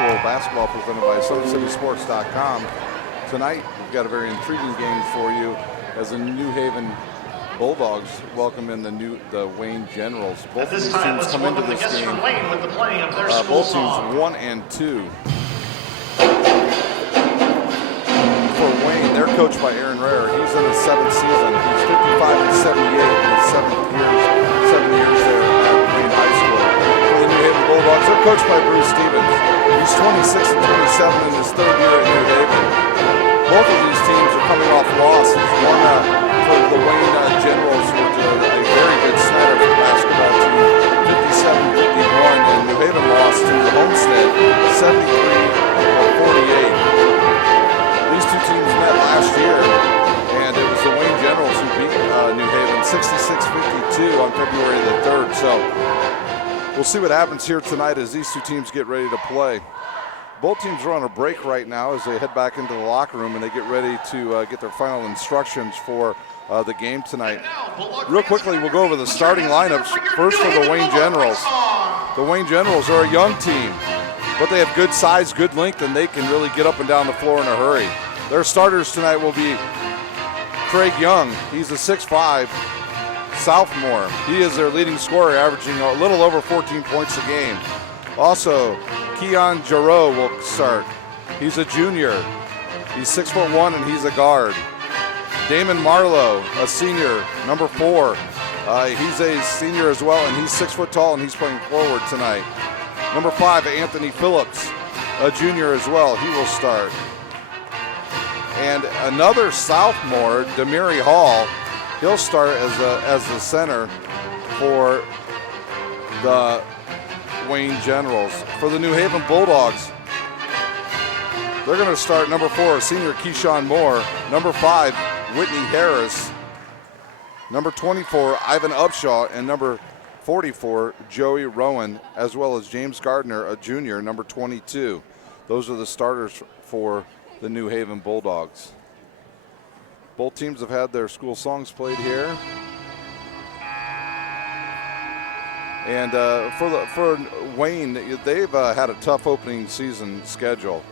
school basketball presented by SummitCitySports.com. Tonight, we've got a very intriguing game for you as the New Haven Bulldogs welcome in the Wayne Generals. Both of these teams come into this game. Both teams 1 and 2. For Wayne, they're coached by Aaron Rare. He's in his 7th season. He's 55 and 78 in his 7 years there at Wayne High School. For the New Haven Bulldogs, they're coached by Bruce Stevens. He's 26 and 27 in his 3rd year at New Haven. Both of these teams are coming off losses. One for the Wayne Generals, which is a very good Snyder basketball team, 57-51, and New Haven lost to the Homestead, 73-48. These two teams met last year, and it was the Wayne Generals who beat New Haven 66-52 on February the 3rd. So we'll see what happens here tonight as these two teams get ready to play. Both teams are on a break right now as they head back into the locker room and they get ready to get their final instructions for the game tonight. Real quickly, we'll go over the starting lineups. First for the Wayne Generals. The Wayne Generals are a young team, but they have good size, good length, and they can really get up and down the floor in a hurry. Their starters tonight will be Craig Young. He's a 6'5" sophomore. He is their leading scorer, averaging a little over 14 points a game. Also, Keon Jarreau will start. He's a junior. He's 6'1" and he's a guard. Damon Marlowe, a senior, number 4. He's a senior as well, and he's 6 foot tall, and he's playing forward tonight. Number 5, Anthony Phillips, a junior as well. He will start. And another sophomore, Demiri Hall, he'll start as the center for the Wayne Generals. For the New Haven Bulldogs, they're going to start number 4, senior Keyshawn Moore, number 5, Whitney Harris, number 24, Ivan Upshaw, and number 44, Joey Rowan, as well as James Gardner, a junior, number 22. Those are the starters for the New Haven Bulldogs. Both teams have had their school songs played here. And for Wayne, they've had a tough opening season schedule.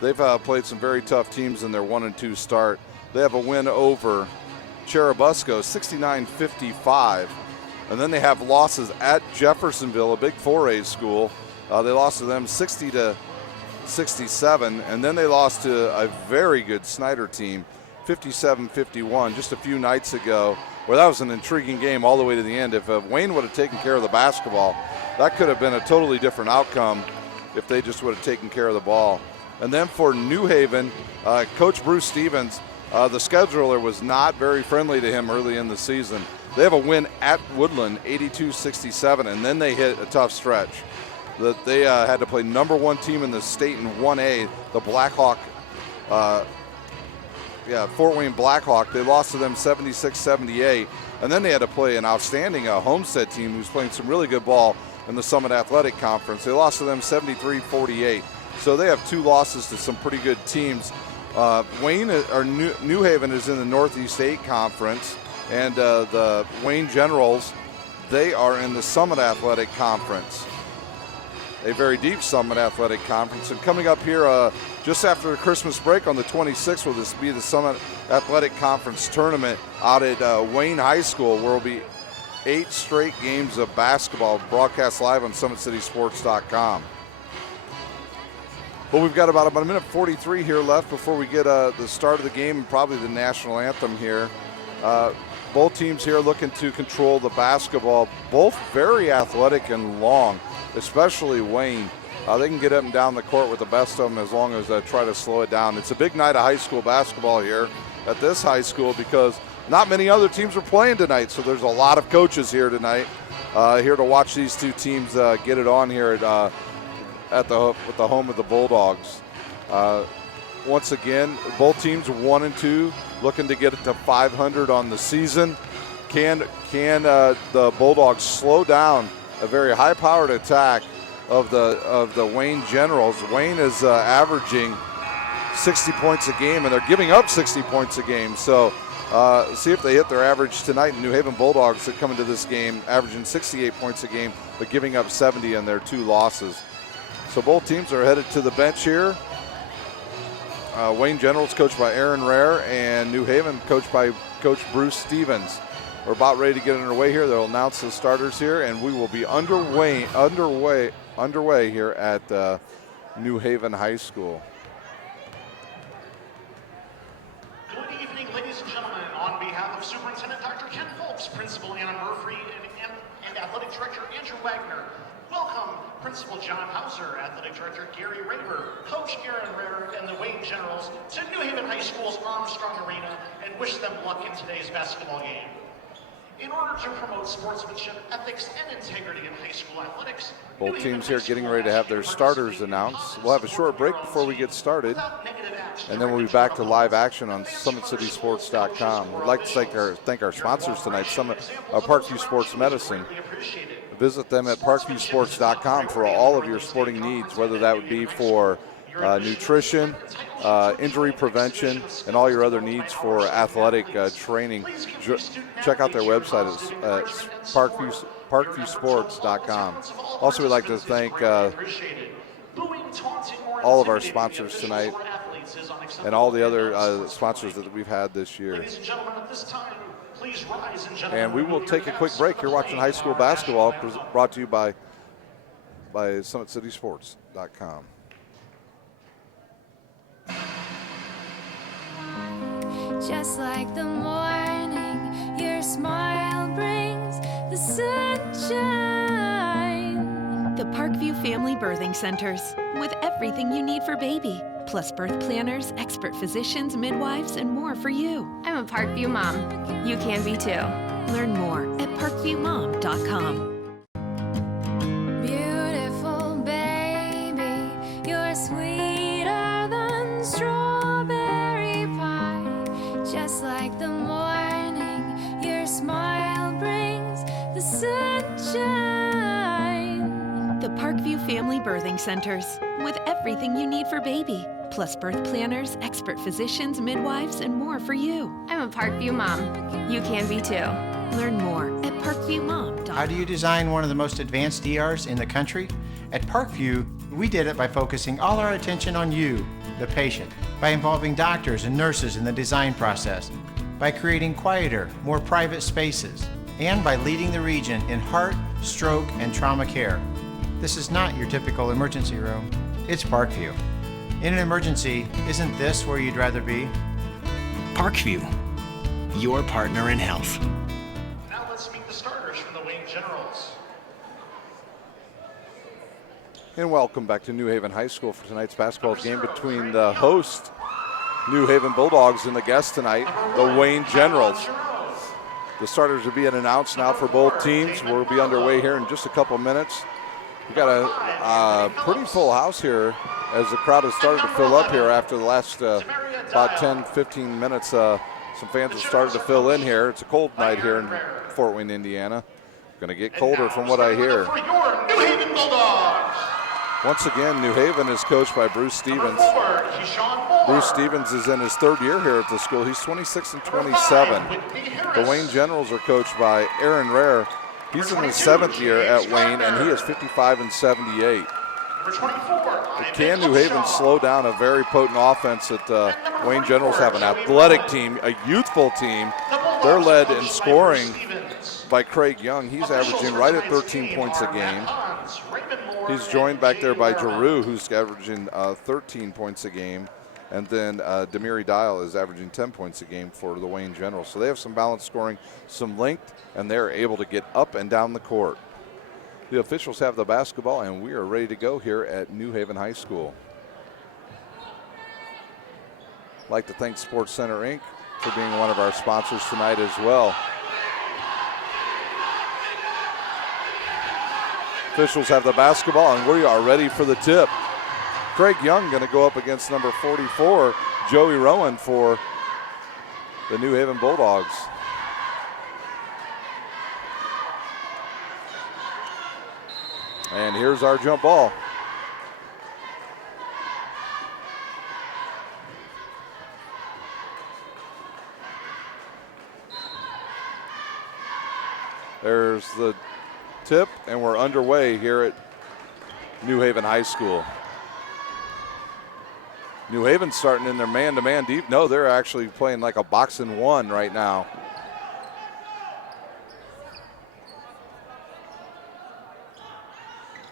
They've played some very tough teams in their 1 and 2 start. They have a win over Cherubusco, 69-55. And then they have losses at Jeffersonville, a big 4A school. They lost to them 60-67. And then they lost to a very good Snyder team, 57-51, just a few nights ago. Well, that was an intriguing game all the way to the end. If Wayne would have taken care of the basketball, that could have been a totally different outcome if they just would have taken care of the ball. And then for New Haven, Coach Bruce Stevens, the scheduler was not very friendly to him early in the season. They have a win at Woodland, 82-67, and then they hit a tough stretch. They had to play number 1 team in the state in 1A, the Blackhawk. Fort Wayne Blackhawk. They lost to them 76-78, and then they had to play an outstanding Homestead team who's playing some really good ball in the Summit Athletic Conference. They lost to them 73-48. So they have 2 losses to some pretty good teams. New Haven is in the Northeast 8 Conference, and the Wayne Generals, they are in the Summit Athletic Conference, a very deep Summit Athletic Conference. And coming up here just after the Christmas break on the 26th will this be the Summit Athletic Conference tournament out at Wayne High School, where will be 8 straight games of basketball broadcast live on SummitCitySports.com. Well, we've got about a minute 43 here left before we get the start of the game and probably the national anthem here. Both teams here looking to control the basketball, both very athletic and long, especially Wayne. They can get up and down the court with the best of them as long as they try to slow it down. It's a big night of high school basketball here at this high school because not many other teams are playing tonight, so there's a lot of coaches here tonight here to watch these two teams get it on here at the home of the Bulldogs. Once again, both teams 1 and 2, looking to get it to 500 on the season. Can the Bulldogs slow down a very high-powered attack of the Wayne Generals? Wayne is averaging 60 points a game, and they're giving up 60 points a game. So see if they hit their average tonight. New Haven Bulldogs that come into this game averaging 68 points a game, but giving up 70 in their 2 losses. So So both teams are headed to the bench here. Wayne Generals coached by Aaron Rare and New Haven coached by Coach Bruce Stevens. We're about ready to get underway here. They'll announce the starters here, and we will be underway here at New Haven High School. Good evening, ladies and gentlemen. On behalf of Superintendent Dr. Ken Folks, Principal Anna Murphy, and Athletic Director Andrew Wagner, welcome Principal John Hauser, Athletic Director Gary Raber, Coach Aaron Rare, and the Wayne Generals to New Haven High School's Armstrong Arena and wish them luck in today's basketball game. In order to promote sportsmanship, ethics, and integrity in high school athletics, both teams here getting ready to have their starters announced. We'll have a short break before we get started, and then we'll be back to live action on SummitCitySports.com. We'd like to thank our sponsors tonight, Parkview Sports Medicine. Visit them at ParkviewSports.com for all of your sporting needs, whether that would be for nutrition, injury prevention, and all your other needs for athletic training. Check out their website at ParkviewSports.com. Also, we'd like to thank all of our sponsors tonight and all the other sponsors that we've had this year. And we will take a quick break. You're watching high school basketball, brought to you by SummitCitySports.com. Just like the morning, your smile brings the sunshine. The Parkview Family Birthing Centers, with everything you need for baby, plus birth planners, expert physicians, midwives, and more for you. I'm a Parkview mom. You can be too. Learn more at parkviewmom.com. Beautiful baby, you're sweeter than strawberry pie. Just like the morning, your smile brings the sunshine. The Parkview Family Birthing Centers, with everything you need for baby, plus birth planners, expert physicians, midwives, and more for you. I'm a Parkview mom. You can be too. Learn more at parkviewmom.com. How do you design one of the most advanced ERs in the country? At Parkview, we did it by focusing all our attention on you, the patient, by involving doctors and nurses in the design process, by creating quieter, more private spaces, and by leading the region in heart, stroke, and trauma care. This is not your typical emergency room. It's Parkview. In an emergency, isn't this where you'd rather be? Parkview, your partner in health. Now let's meet the starters from the Wayne Generals. And welcome back to New Haven High School for tonight's basketball game between the host, New Haven Bulldogs, and the guest tonight, the Wayne Generals. The starters are being announced now for both teams. We'll be underway here in just a couple minutes. We've got a pretty full house here as the crowd has started to fill up here after the last about 10-15 minutes. Some fans have started to fill in here. It's a cold night here in Fort Wayne, Indiana. Going to get colder from what I hear. Once again, New Haven is coached by Bruce Stevens. Bruce Stevens is in his third year here at the school. He's 26 and 27. The Wayne Generals are coached by Aaron Rare. He's in his seventh year at Wayne, and he is 55 and 78. Can New Haven slow down a very potent offense that Wayne Generals have? An athletic team, a youthful team. They're led in scoring by Craig Young. He's averaging right at 13 points a game. He's joined back there by Giroux, who's averaging 13 points a game. And then Demiri Dial is averaging 10 points a game for the Wayne Generals. So they have some balanced scoring, some length, and they're able to get up and down the court. The officials have the basketball, and we are ready to go here at New Haven High School. I'd like to thank Sports Center, Inc. for being one of our sponsors tonight as well. Officials have the basketball, and we are ready for the tip. Craig Young going to go up against number 44, Joey Rowan, for the New Haven Bulldogs. And here's our jump ball. There's the tip, and we're underway here at New Haven High School. New Haven's starting in their man-to-man deep. No, they're actually playing like a boxing one right now.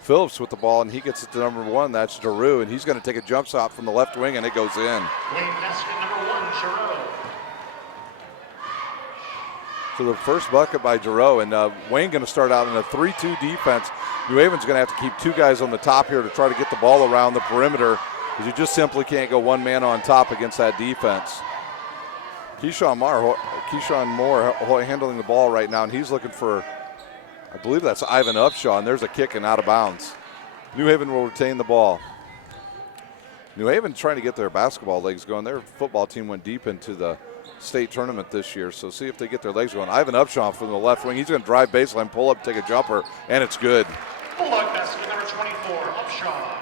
Phillips with the ball, and he gets it to number 1. That's Giroux, and he's going to take a jump shot from the left wing, and it goes in. Wayne basket number 1, Giroux. So the first bucket by Giroux, and Wayne going to start out in a 3-2 defense. New Haven's going to have to keep 2 guys on the top here to try to get the ball around the perimeter, because you just simply can't go 1 man on top against that defense. Keyshawn Moore handling the ball right now, and he's looking for, I believe that's Ivan Upshaw, and there's a kick and out of bounds. New Haven will retain the ball. New Haven trying to get their basketball legs going. Their football team went deep into the state tournament this year, so see if they get their legs going. Ivan Upshaw from the left wing. He's going to drive baseline, pull up, take a jumper, and it's good. Bulldog basket number 24, Upshaw.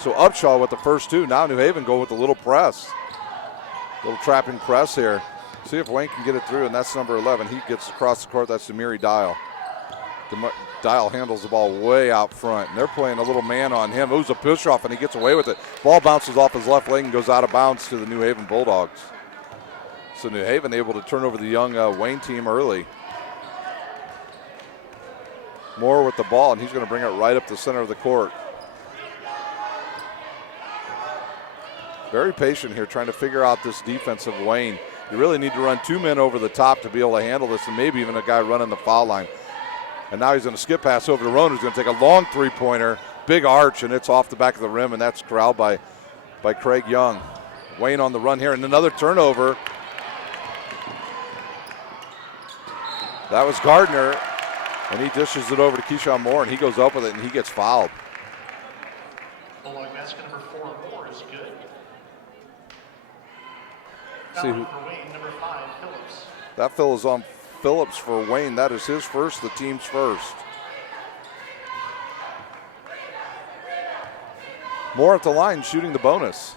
So Upshaw with the first 2. Now New Haven go with a little press. Little trapping press here. See if Wayne can get it through, and that's number 11. He gets across the court. That's Demiri Dial. Dial handles the ball way out front, and they're playing a little man on him. It was a push off, and he gets away with it. Ball bounces off his left leg and goes out of bounds to the New Haven Bulldogs. So New Haven able to turn over the young Wayne team early. Moore with the ball, and he's going to bring it right up the center of the court. Very patient here, trying to figure out this defense of Wayne. You really need to run 2 men over the top to be able to handle this, and maybe even a guy running the foul line. And now he's going to skip pass over to Roan, who's going to take a long 3-pointer, big arch, and it's off the back of the rim, and that's corralled by Craig Young. Wayne on the run here, and another turnover. That was Gardner, and he dishes it over to Keyshawn Moore, and he goes up with it, and he gets fouled. Bulldog basket number 4, Moore is good. See who, for Wayne, number 5, Phillips. that fill is on Phillips for Wayne. That is his first, the team's first. Moore at the line shooting the bonus.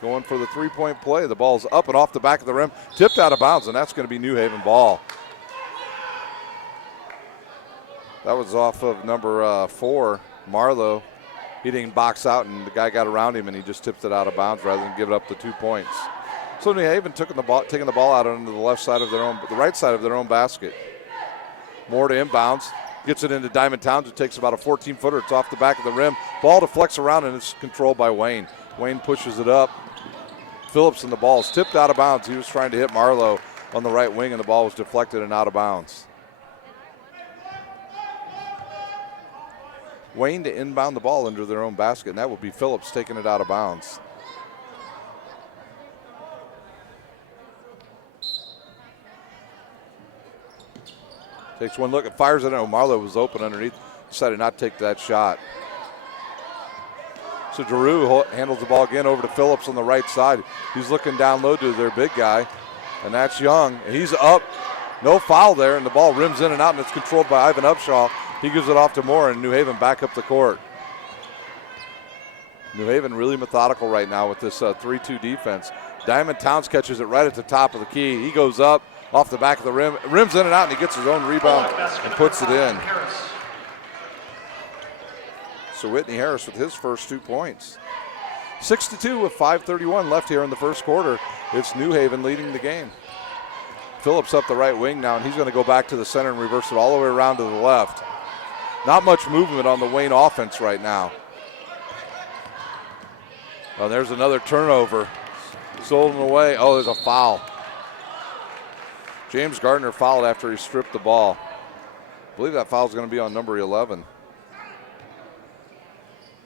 Going for the 3-point play. The ball's up and off the back of the rim. Tipped out of bounds, and that's going to be New Haven ball. That was off of number 4, Marlowe. He didn't box out, and the guy got around him, and he just tipped it out of bounds rather than give it up the 2 points. So New Haven taking the ball out onto the right side of their own basket. Moore to inbounds, gets it into Diamond Towns, who takes about a 14-footer. It's off the back of the rim. Ball deflects around, and it's controlled by Wayne. Wayne pushes it up. Phillips, and the ball is tipped out of bounds. He was trying to hit Marlowe on the right wing, and the ball was deflected and out of bounds. Wayne to inbound the ball into their own basket, and that would be Phillips taking it out of bounds. Takes one look and fires it. Marlowe was open underneath. Decided not to take that shot. So Giroux handles the ball again over to Phillips on the right side. He's looking down low to their big guy, and that's Young. He's up. No foul there, and the ball rims in and out, and it's controlled by Ivan Upshaw. He gives it off to Moore, and New Haven back up the court. New Haven really methodical right now with this 3-2 defense. Diamond Towns catches it right at the top of the key. He goes up off the back of the rim, rims in and out, and he gets his own rebound and puts it in. So Whitney Harris with his first 2 points. 6-2 with 5:31 left here in the first quarter. It's New Haven leading the game. Phillips up the right wing now, and he's going to go back to the center and reverse it all the way around to the left. Not much movement on the Wayne offense right now. Oh, there's another turnover. Stolen away. Oh, there's a foul. James Gardner fouled after he stripped the ball. I believe that foul is going to be on number 11.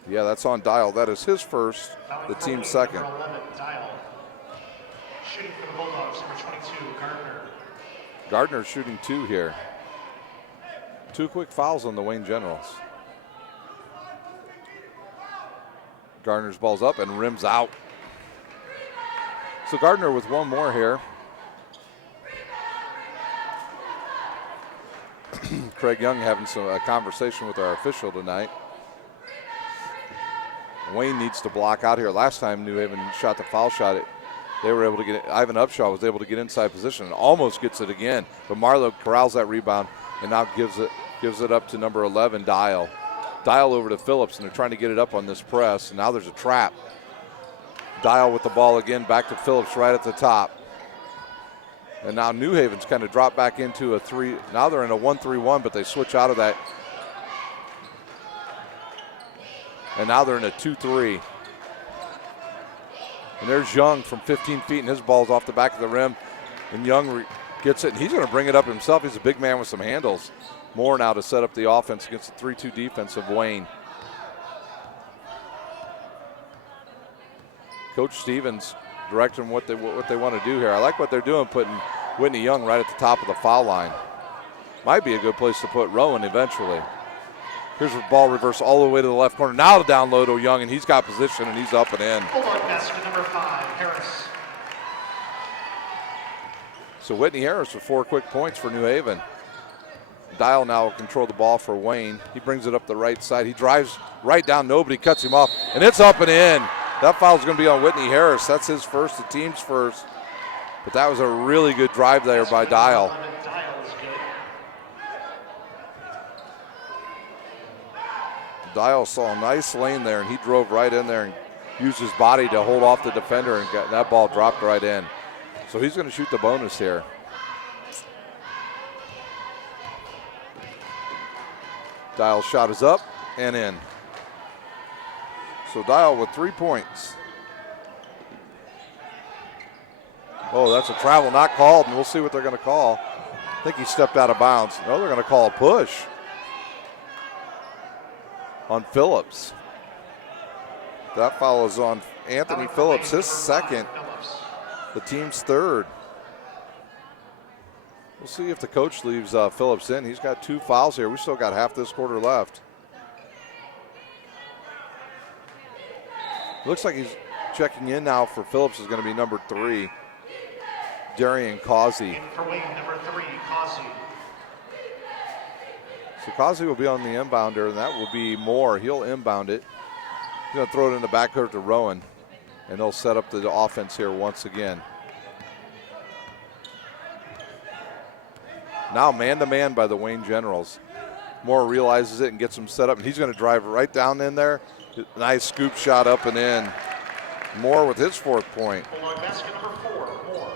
Yeah, that's on Dial. That is his first, the team's second. Number 11, Dial. Shooting for the Bulldogs, number 22, Gardner. Gardner shooting 2 here. 2 quick fouls on the Wayne Generals. Gardner's ball's up and rims out. So Gardner with 1 more here. Craig Young having a conversation with our official tonight. Wayne needs to block out here. Last time New Haven shot the foul shot, they were able to get it. Ivan Upshaw was able to get inside position and almost gets it again. But Marlowe corrals that rebound and now gives it up to number 11, Dial. Dial over to Phillips, and they're trying to get it up on this press. Now there's a trap. Dial with the ball again, back to Phillips right at the top. And now New Haven's kind of dropped back into a 3. Now they're in a 1-3-1, but they switch out of that. And now they're in a 2-3. And there's Young from 15 feet, and his ball's off the back of the rim. And Young gets it, and he's going to bring it up himself. He's a big man with some handles. Moore now to set up the offense against the 3-2 defense of Wayne. Coach Stevens directing what they want to do here. I like what they're doing, putting Whitney Young right at the top of the foul line. Might be a good place to put Rowan eventually. Here's the ball reverse all the way to the left corner. Now the down low to Young, and he's got position, and he's up and in. Bulldog basket number 5, Harris. So Whitney Harris with 4 quick points for New Haven. Dial now will control the ball for Wayne. He brings it up the right side. He drives right down. Nobody cuts him off, and it's up and in. That foul's going to be on Whitney Harris. That's his first, the team's first. But that was a really good drive there by Dial. Dial saw a nice lane there, and he drove right in there and used his body to hold off the defender, and got that ball dropped right in. So he's going to shoot the bonus here. Dial's shot is up and in. So Dial with 3 points. Oh, that's a travel not called, and we'll see what they're going to call. I think he stepped out of bounds. No, they're going to call a push on Phillips. That foul is on Anthony Phillips, his second, the team's third. We'll see if the coach leaves Phillips in. He's got 2 fouls here. We still got half this quarter left. Looks like he's checking in now for Phillips is going to be number 3, Darian Causey. For Wayne, number 3, Causey. So Causey will be on the inbounder, and that will be Moore. He'll inbound it. He's going to throw it in the backcourt to Rowan, and they'll set up the offense here once again. Now man-to-man by the Wayne Generals. Moore realizes it and gets him set up, and he's going to drive right down in there. Nice scoop shot up and in. Moore with his 4th point. Bulldog basket number 4, Moore.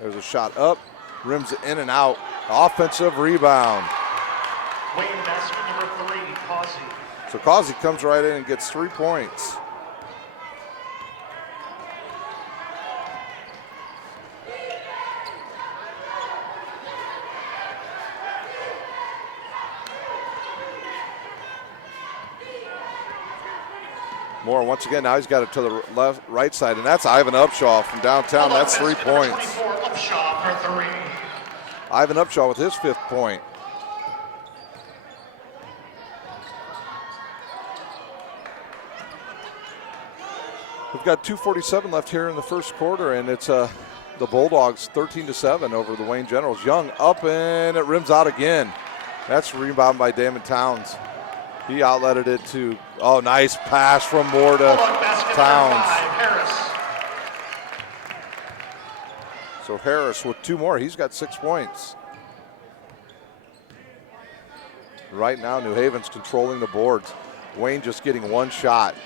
There's a shot up, rims it in and out. Offensive rebound. Wayne basket number 3, Causey. So Causey comes right in and gets 3 points. Moore once again, now he's got it to the right side, and that's Ivan Upshaw from downtown. That's 3 points. 24, Upshaw for 3. Ivan Upshaw with his 5th point. We've got 2:47 left here in the first quarter, and it's the Bulldogs 13-7 over the Wayne Generals. Young up, and it rims out again. That's rebound by Damon Towns. He outletted it to, oh, nice pass from Moore to Towns. So Harris with 2 more. He's got 6 points. Right now, New Haven's controlling the boards. Wayne just getting 1 shot.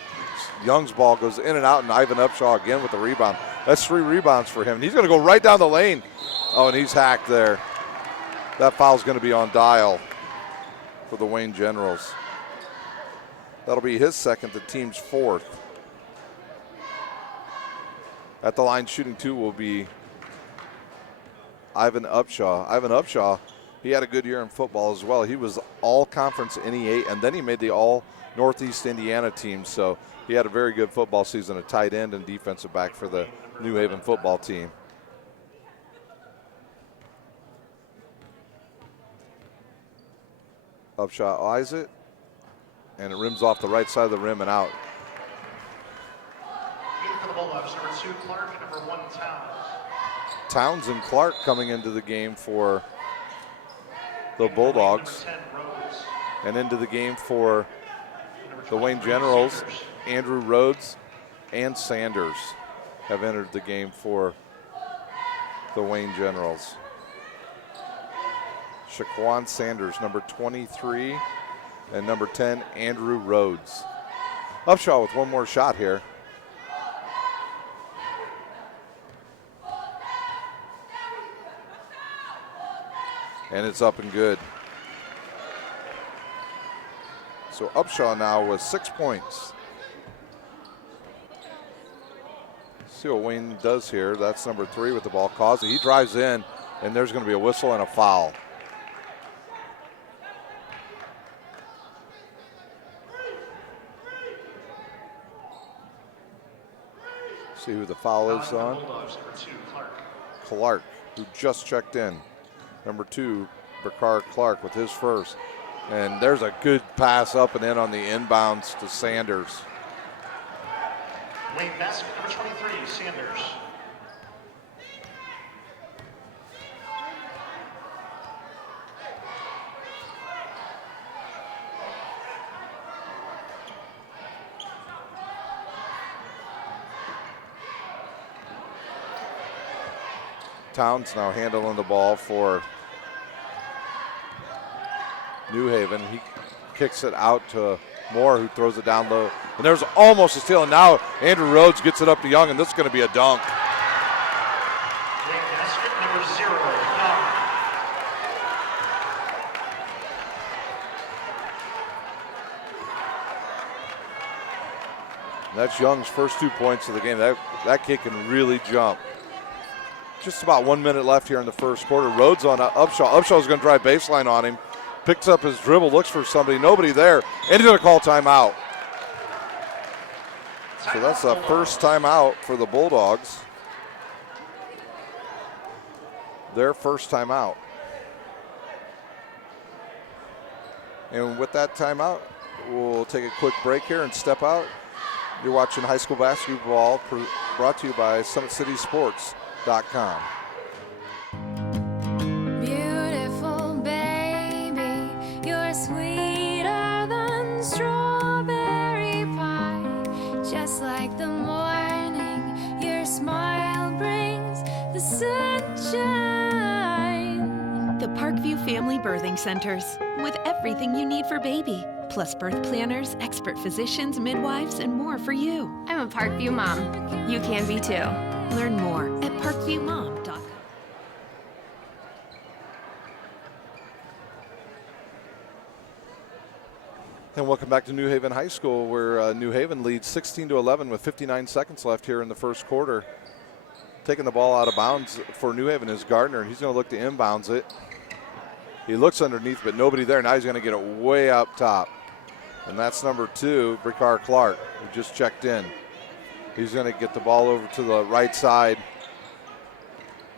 Young's ball goes in and out, and Ivan Upshaw again with the rebound. That's 3 rebounds for him. He's going to go right down the lane. Oh, and he's hacked there. That foul's going to be on Dial for the Wayne Generals. That'll be his 2nd, the team's 4th. At the line shooting 2 will be Ivan Upshaw. Ivan Upshaw, he had a good year in football as well. He was all-conference NE8, and then he made the all-Northeast Indiana team. So he had a very good football season, a tight end and defensive back for the New Haven football team. Upshaw eyes it, and it rims off the right side of the rim and out. In for the Bulldogs, number 2, Clark, and number 1, Towns. Towns and Clark coming into the game for the Bulldogs. Number 10, Rose. And into the game for The Wayne Generals, Andrew Rhodes and Sanders have entered the game for the Wayne Generals. Shaquan Sanders, number 23, and number 10, Andrew Rhodes. Upshaw with one more shot here. And it's up and good. So Upshaw now with 6 points. See what Wayne does here. That's number 3 with the ball. Causey, he drives in, and there's going to be a whistle and a foul. See who the foul is on. Clark, who just checked in. Number 2, Bakar Clark with his first. And there's a good pass up and in on the inbounds to Sanders. Wayne basket number 23, Sanders. Towns now handling the ball for New Haven. He kicks it out to Moore, who throws it down low. And there's almost a steal. And now Andrew Rhodes gets it up to Young, and this is going to be a dunk. Basket number 0, Young. That's Young's first 2 points of the game. That kid can really jump. Just about 1 minute left here in the first quarter. Rhodes on Upshaw. Upshaw's going to drive baseline on him. Picks up his dribble, looks for somebody. Nobody there. And he's going to call timeout. So that's the first timeout for the Bulldogs. Their first timeout. And with that timeout, we'll take a quick break here and step out. You're watching high school basketball brought to you by SummitCitySports.com. Beautiful baby, you're sweeter than strawberry pie. Just like the morning, your smile brings the sunshine. The Parkview Family Birthing Centers, with everything you need for baby, plus birth planners, expert physicians, midwives, and more for you. I'm a Parkview mom. You can be too. Learn more at parkviewmom.com. And welcome back to New Haven High School, where New Haven leads 16-11 with 59 seconds left here in the first quarter. Taking the ball out of bounds for New Haven is Gardner. He's going to look to inbounds it. He looks underneath, but nobody there. Now he's going to get it way up top. And that's number 2, Bakar Clark, who just checked in. He's going to get the ball over to the right side.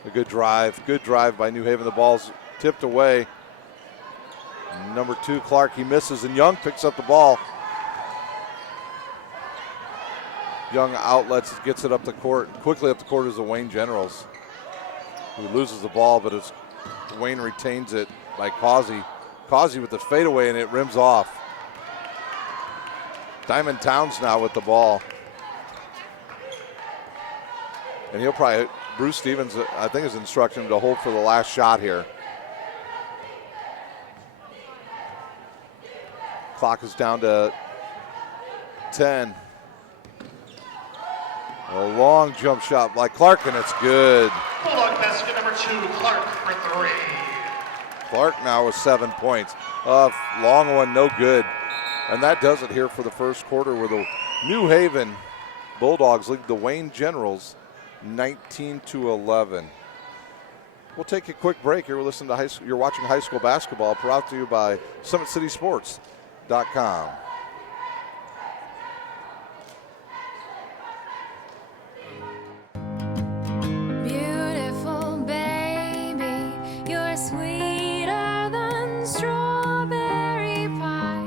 A good drive by New Haven. The ball's tipped away. Number 2, Clark, he misses, and Young picks up the ball. Young outlets, gets it up the court. Quickly up the court is the Wayne Generals, who loses the ball, but as Wayne retains it by Causey. Causey with the fadeaway, and it rims off. Diamond Towns now with the ball. And he'll probably, Bruce Stevens, I think, is instructing him to hold for the last shot here. Clock is down to 10. A long jump shot by Clark, and it's good. Bulldog basket number 2, Clark for 3. Clark now with 7 points. Long one, no good. And that does it here for the first quarter, where the New Haven Bulldogs lead the Wayne Generals 19-11. We'll take a quick break here. We'll listen to you're watching high school basketball, brought to you by SummitCitySports.com. Beautiful baby, you're sweeter than strawberry pie.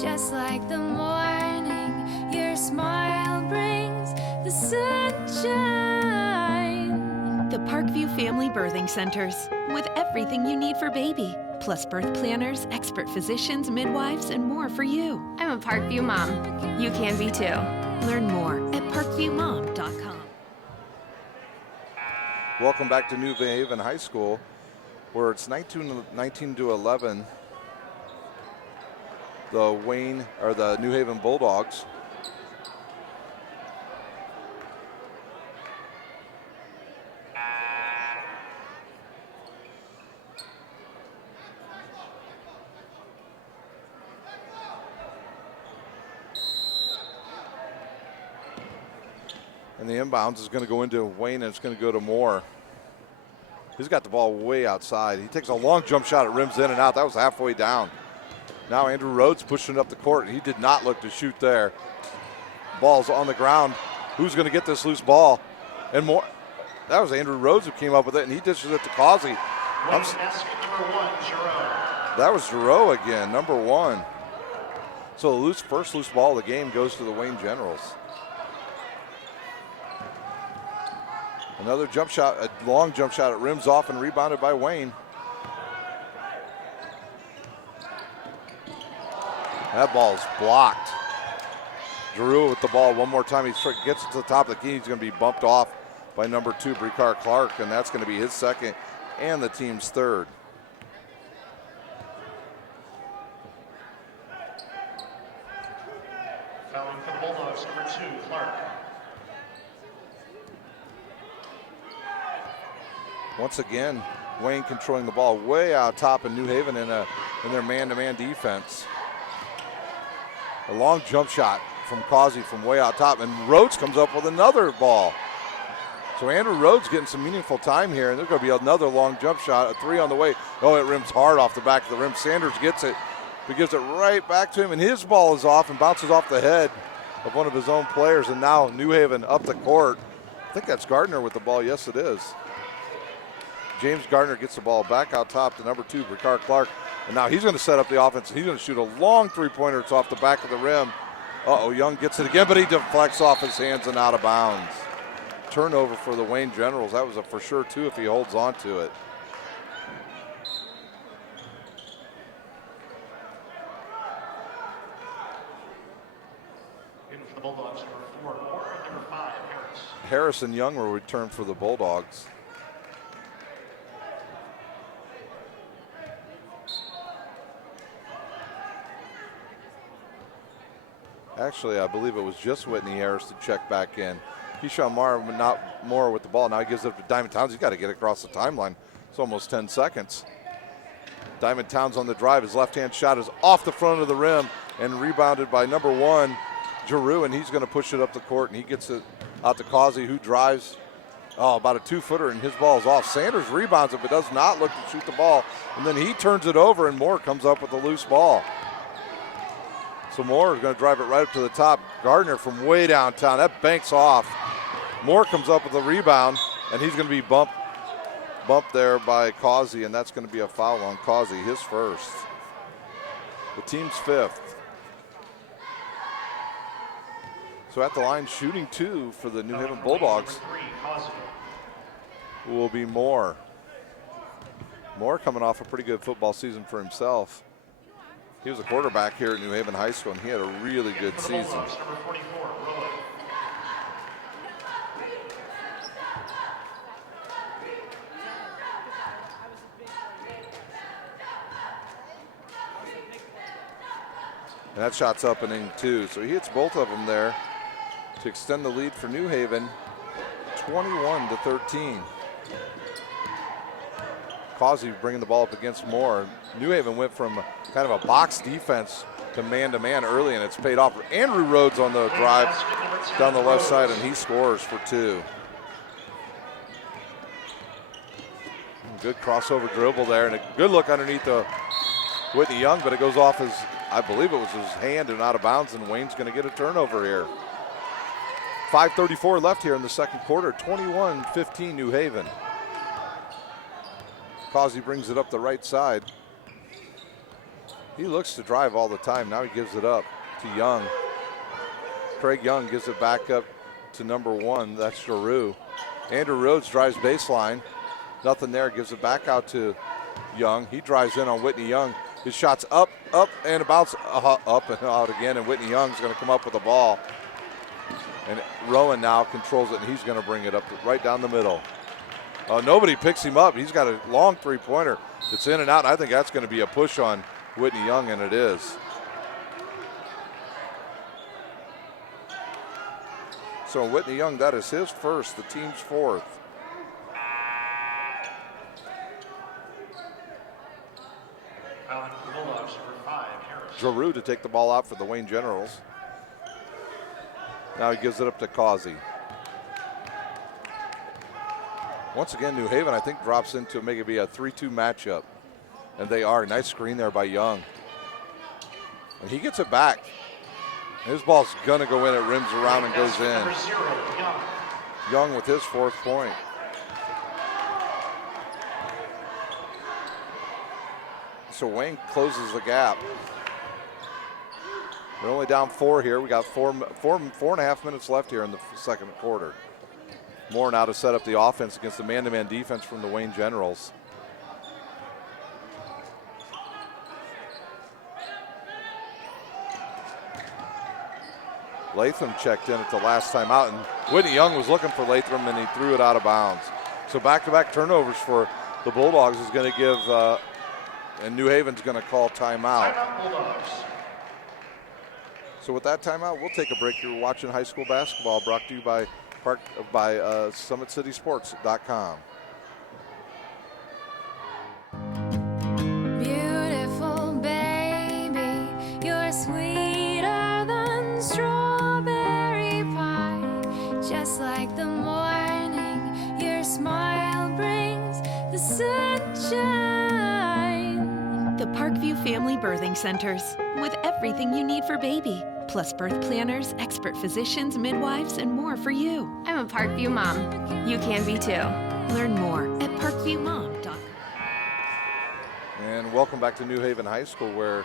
Just like the morning, your smile brings the sunshine. The Parkview Family Birthing Centers, with everything you need for baby, plus birth planners, expert physicians, midwives, and more for you. I'm a Parkview mom. You can be too. Learn more at parkviewmom.com. Welcome back to New Haven High School, where it's 19 to 11. The New Haven Bulldogs. And the inbounds is going to go into Wayne, and it's going to go to Moore. He's got the ball way outside. He takes a long jump shot. It rims in and out. That was halfway down. Now Andrew Rhodes pushing up the court. He did not look to shoot there. Ball's on the ground. Who's going to get this loose ball? And Moore. That was Andrew Rhodes who came up with it, and he dishes it to Causey. That was Giroux again, number 1. So the first loose ball of the game goes to the Wayne Generals. Another jump shot, a long jump shot. It rims off and rebounded by Wayne. That ball's blocked. Giroux with the ball one more time. He gets it to the top of the key. He's going to be bumped off by number 2, Bricard Clark, and that's going to be his second and the team's third. Fouling for the Bulldogs, number 2, Clark. Once again, Wayne controlling the ball way out top in New Haven in their man-to-man defense. A long jump shot from Causey from way out top, and Rhodes comes up with another ball. So Andrew Rhodes getting some meaningful time here, and there's going to be another long jump shot, a 3 on the way. Oh, it rims hard off the back of the rim. Sanders gets it, but gives it right back to him, and his ball is off and bounces off the head of one of his own players, and now New Haven up the court. I think that's Gardner with the ball. Yes, it is. James Gardner gets the ball back out top to number 2, Bricard Clark. And now he's going to set up the offense. He's going to shoot a long three-pointer. It's off the back of the rim. Young gets it again, but he deflects off his hands and out of bounds. Turnover for the Wayne Generals. That was a for sure, too, if he holds on to it. In for the Bulldogs, number 4, Moore, and number 5, Harris. Harris and Young will return for the Bulldogs. Actually, I believe it was just Whitney Harris to check back in. Keyshawn Moore with the ball. Now he gives it up to Diamond Towns. He's got to get across the timeline. It's almost 10 seconds. Diamond Towns on the drive. His left-hand shot is off the front of the rim and rebounded by number 1, Giroux, and he's going to push it up the court, and he gets it out to Causey, who drives about a 2-footer, and his ball is off. Sanders rebounds it, but does not look to shoot the ball, and then he turns it over, and Moore comes up with a loose ball. So Moore is going to drive it right up to the top. Gardner from way downtown. That banks off. Moore comes up with a rebound, and he's going to be bumped there by Causey, and that's going to be a foul on Causey, his first. The team's 5th. So at the line, shooting 2 for the New Haven Bulldogs will be Moore. Moore coming off a pretty good football season for himself. He was a quarterback here at New Haven High School, and he had a really good season. And that shot's up and in 2, so he hits both of them there to extend the lead for New Haven, 21-13. Causey bringing the ball up against Moore. New Haven went from kind of a box defense to man early, and it's paid off. Andrew Rhodes on the drive down the left side, and he scores for 2. Good crossover dribble there, and a good look underneath the Whitney Young, but it goes off his, I believe it was his hand and out of bounds, and Wayne's going to get a turnover here. 5:34 left here in the second quarter, 21-15 New Haven. Causey brings it up the right side. He looks to drive all the time. Now he gives it up to Young. Craig Young gives it back up to number 1. That's Giroux. Andrew Rhodes drives baseline. Nothing there. Gives it back out to Young. He drives in on Whitney Young. His shot's up, and a bounce up and out again, and Whitney Young's going to come up with the ball. And Rowan now controls it, and he's going to bring it up right down the middle. Nobody picks him up. He's got a long three-pointer. It's in and out, and I think that's going to be a push on Whitney Young, and it is. So Whitney Young, that is his first, the team's fourth. Giroux to take the ball out for the Wayne Generals. Now he gives it up to Causey. Once again, New Haven, I think, drops into maybe be a 3-2 matchup. And they are. Nice screen there by Young. And he gets it back. His ball's going to go in. It rims around and goes in. Young with his fourth point. So Wayne closes the gap. We're only down 4 here. We got four and a half minutes left here in the second quarter. Moore now to set up the offense against the man-to-man defense from the Wayne Generals. Latham checked in at the last time out, and Whitney Young was looking for Latham, and he threw it out of bounds. So back-to-back turnovers for the Bulldogs is going to give, and New Haven's going to call timeout. So with that timeout, we'll take a break. You're watching high school basketball, brought to you by SummitCitySports.com. Beautiful baby, you're sweeter than strawberry pie. Just like the morning, your smile brings the sunshine. The Parkview Family Birthing Centers, with everything you need for baby, plus birth planners, expert physicians, midwives, and more for you. I'm a Parkview mom. You can be too. Learn more at parkviewmom.com. And welcome back to New Haven High School, where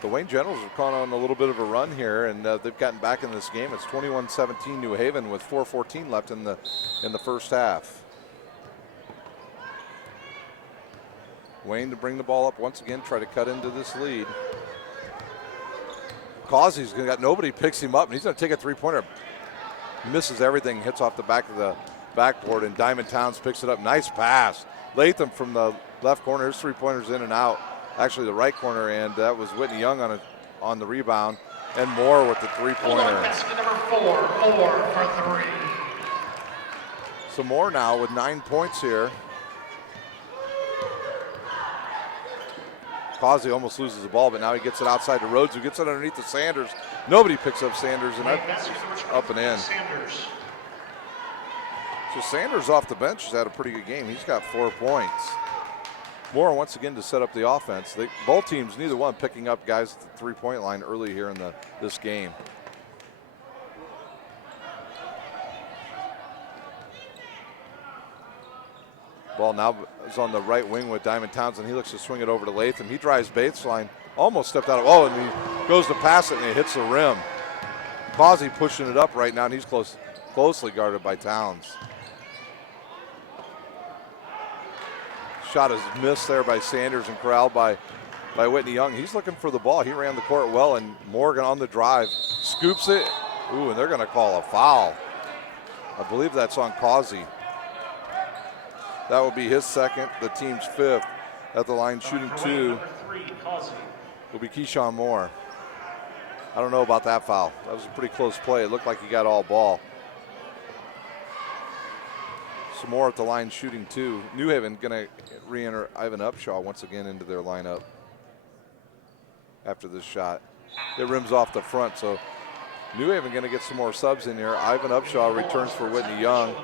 the Wayne Generals have gone on a little bit of a run here, and they've gotten back in this game. It's 21-17 New Haven with 4:14 left in the first half. Wayne to bring the ball up once again, try to cut into this lead. Causey's got nobody picks him up, and he's going to take a three-pointer. Misses everything, hits off the back of the backboard, and Diamond Towns picks it up. Nice pass. Latham from the left corner. His three-pointers in and out. Actually, the right corner, and that was Whitney Young on the rebound. And Moore with the three-pointer. Basket number 4 for 3. So Moore now with 9 points here. Causey almost loses the ball, but now he gets it outside to Rhodes, who gets it underneath the Sanders. Nobody picks up Sanders, and that's up and in. So Sanders off the bench has had a pretty good game. He's got 4 points. Moore once again to set up the offense. Both teams, neither one picking up guys at the three-point line early here in this game. Ball now is on the right wing with Diamond Townsend. He looks to swing it over to Latham. He drives baseline, almost stepped out of, and he goes to pass it, and it hits the rim. Causey pushing it up right now, and he's closely guarded by Towns. Shot is missed there by Sanders and corralled by Whitney Young. He's looking for the ball. He ran the court well, and Morgan on the drive scoops it. Ooh, and they're going to call a foul. I believe that's on Causey. That will be his second, the team's 5th. At the line shooting 2 will be Keyshawn Moore. I don't know about that foul. That was a pretty close play. It looked like he got all ball. So Moore at the line shooting 2. New Haven going to re-enter Ivan Upshaw once again into their lineup after this shot. It rims off the front, so New Haven going to get some more subs in here. Ivan Upshaw returns for Whitney Young.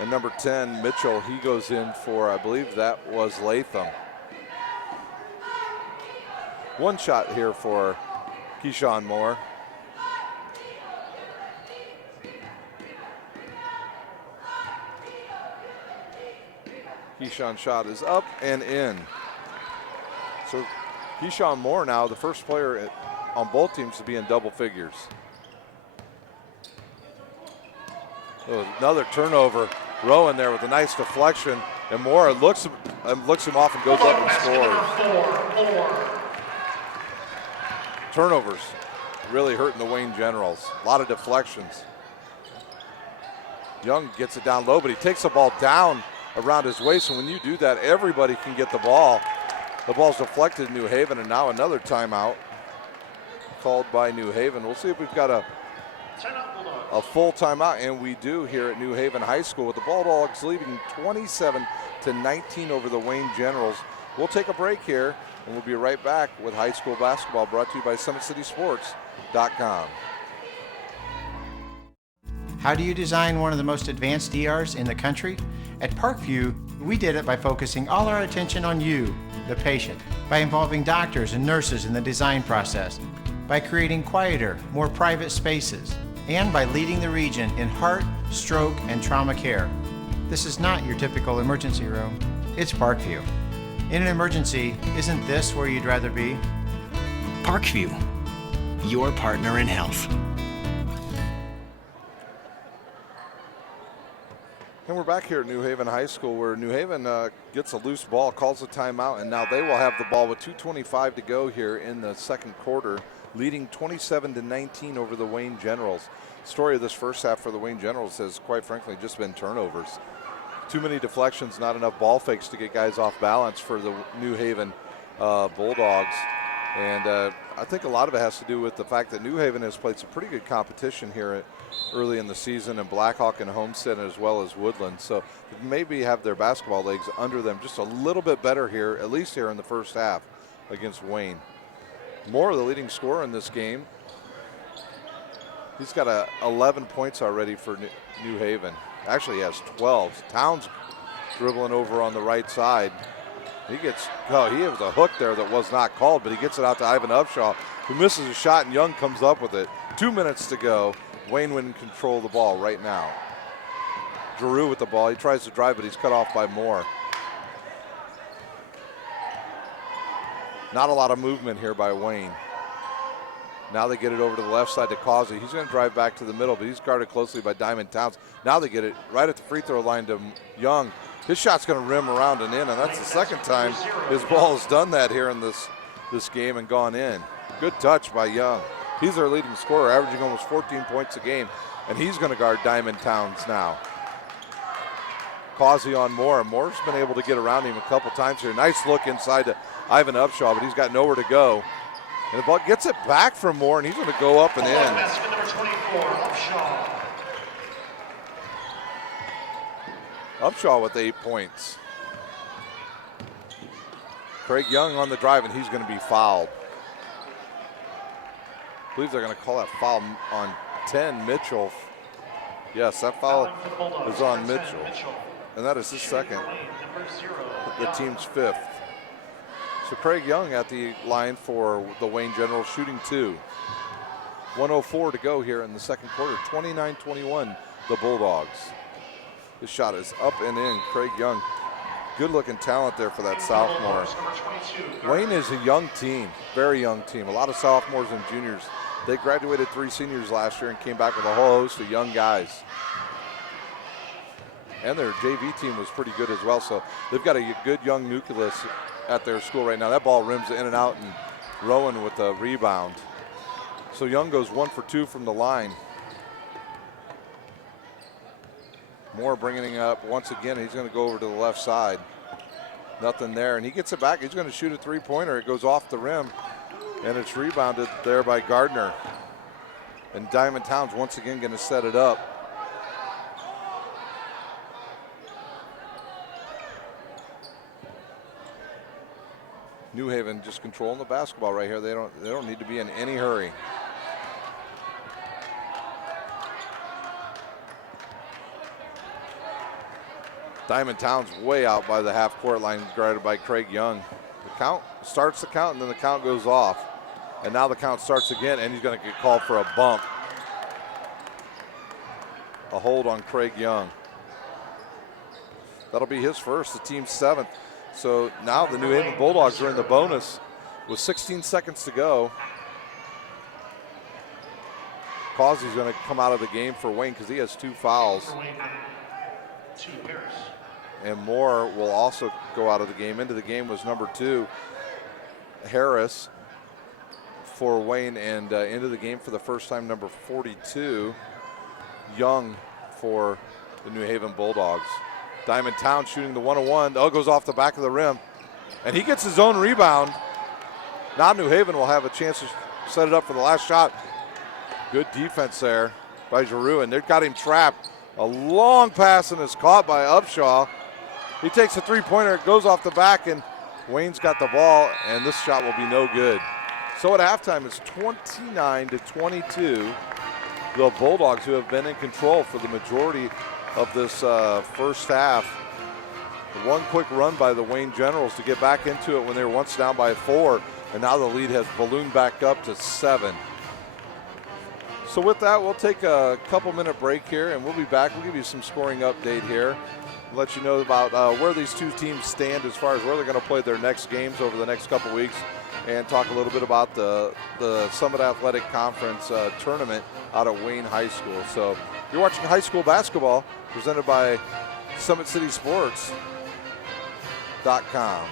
And number 10, Mitchell, he goes in for, I believe that was Latham. One shot here for Keyshawn Moore. Keyshawn's shot is up and in. So Keyshawn Moore now, the first player on both teams to be in double figures. Oh, another turnover. Rowan there with a nice deflection. And Moore looks him off and goes up and scores. Turnovers really hurting the Wayne Generals. A lot of deflections. Young gets it down low, but he takes the ball down around his waist, and when you do that, everybody can get the ball. The ball's deflected in New Haven, and now another timeout called by New Haven. We'll see if we've got a full timeout, and we do here at New Haven High School, with the Bulldogs leading 27-19 over the Wayne Generals. We'll take a break here, and we'll be right back with high school basketball, brought to you by SummitCitySports.com. How do you design one of the most advanced ERs in the country? At Parkview, we did it by focusing all our attention on you, the patient, by involving doctors and nurses in the design process, by creating quieter, more private spaces, and by leading the region in heart, stroke, and trauma care. This is not your typical emergency room. It's Parkview. In an emergency, isn't this where you'd rather be? Parkview, your partner in health. And we're back here at New Haven High School, where New Haven gets a loose ball, calls a timeout, and now they will have the ball with 2:25 to go here in the second quarter, leading 27-19 over the Wayne Generals. Story of this first half for the Wayne Generals has, quite frankly, just been turnovers. Too many deflections, not enough ball fakes to get guys off balance for the New Haven Bulldogs. And I think a lot of it has to do with the fact that New Haven has played some pretty good competition here early in the season, and Blackhawk and Homestead as well as Woodland. So maybe have their basketball legs under them just a little bit better here, at least here in the first half against Wayne. Moore, the leading scorer in this game. He's got 11 points already for New Haven. Actually, he has 12. Towns dribbling over on the right side. He has a hook there that was not called, but he gets it out to Ivan Upshaw, who misses a shot, and Young comes up with it. 2 minutes to go. Wayne would control the ball right now. Giroux with the ball. He tries to drive, but he's cut off by Moore. Not a lot of movement here by Wayne. Now they get it over to the left side to Causey. He's going to drive back to the middle, but he's guarded closely by Diamond Towns. Now they get it right at the free throw line to Young. His shot's going to rim around and in, and that's the second time his ball has done that here in this game and gone in. Good touch by Young. He's their leading scorer, averaging almost 14 points a game, and he's going to guard Diamond Towns now. Causey on Moore. Moore's been able to get around him a couple times here. Nice look inside to Ivan Upshaw, but he's got nowhere to go. And the ball gets it back from Moore, and he's going to go up and in. Basket number 24, Upshaw. Upshaw with 8 points. Craig Young on the drive, and he's going to be fouled. I believe they're going to call that foul on 10, Mitchell. Yes, that foul is on Mitchell. And that is his second. The team's fifth. So Craig Young at the line for the Wayne Generals, shooting 2. 1:04 to go here in the second quarter. 29-21, the Bulldogs. His shot is up and in. Craig Young, good-looking talent there for that sophomore. Wayne is a young team, very young team. A lot of sophomores and juniors. They graduated 3 seniors last year and came back with a whole host of young guys. And their JV team was pretty good as well. So they've got a good young nucleus at their school right now. That ball rims in and out, and Rowan with a rebound. So Young goes 1 for 2 from the line. Moore bringing it up once again. He's going to go over to the left side. Nothing there, and he gets it back. He's going to shoot a three-pointer. It goes off the rim, and it's rebounded there by Gardner. And Diamond Towns once again going to set it up. New Haven just controlling the basketball right here. They don't need to be in any hurry. Diamond Towns way out by the half-court line, guarded by Craig Young. The count starts the count, and then the count goes off. And now the count starts again, and he's going to get called for a bump. A hold on Craig Young. That'll be his first, the team's 7th. So now the New Haven Bulldogs are in the bonus with 16 seconds to go. Causey's going to come out of the game for Wayne because he has 2 fouls. 2 pairs. and Moore will also go out of the game. Into the game was number 2, Harris for Wayne, and into the game for the first time, number 42, Young for the New Haven Bulldogs. Diamond Town shooting the 1-on-1. Oh, goes off the back of the rim, and he gets his own rebound. Now New Haven will have a chance to set it up for the last shot. Good defense there by Giroux, and they've got him trapped. A long pass and is caught by Upshaw. He takes a three-pointer, it goes off the back, and Wayne's got the ball, and this shot will be no good. So at halftime, it's 29-22. The Bulldogs, who have been in control for the majority of this first half. One quick run by the Wayne Generals to get back into it when they were once down by 4, and now the lead has ballooned back up to 7. So with that, we'll take a couple-minute break here, and we'll be back. We'll give you some scoring update here, let you know about where these two teams stand as far as where they're going to play their next games over the next couple weeks, and talk a little bit about the Summit Athletic Conference tournament out at Wayne High School. So you're watching high school basketball presented by SummitCitySports.com.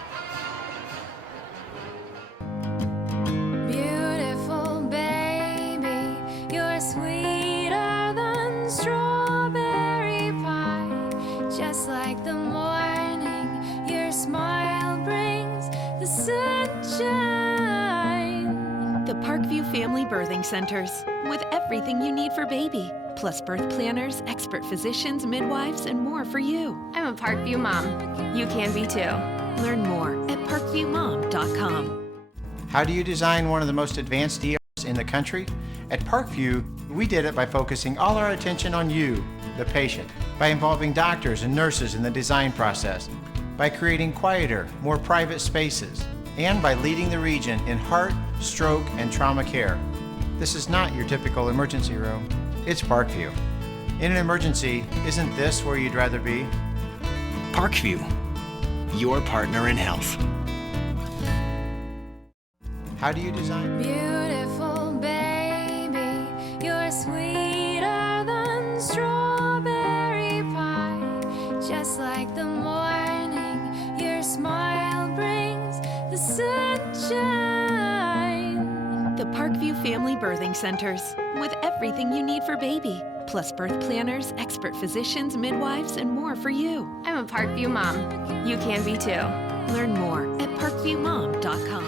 Beautiful baby, you're sweeter than strawberry pie. Just like the morning, your smile brings the sunshine. The Parkview Family Birthing Centers, with everything you need for baby, plus birth planners, expert physicians, midwives, and more for you. I'm a Parkview mom. You can be too. Learn more at parkviewmom.com. How do you design one of the most advanced ERs in the country? At Parkview, we did it by focusing all our attention on you, the patient, by involving doctors and nurses in the design process, by creating quieter, more private spaces, and by leading the region in heart, stroke, and trauma care. This is not your typical emergency room. It's Parkview. In an emergency, isn't this where you'd rather be? Parkview, your partner in health. How do you design? Beautiful baby, you're sweeter than strawberry pie. Just like the morning, your smile brings the sunshine. The Parkview Family Birthing Centers, with everything you need for baby, plus birth planners, expert physicians, midwives, and more for you. I'm a Parkview mom. You can be too. Learn more at parkviewmom.com.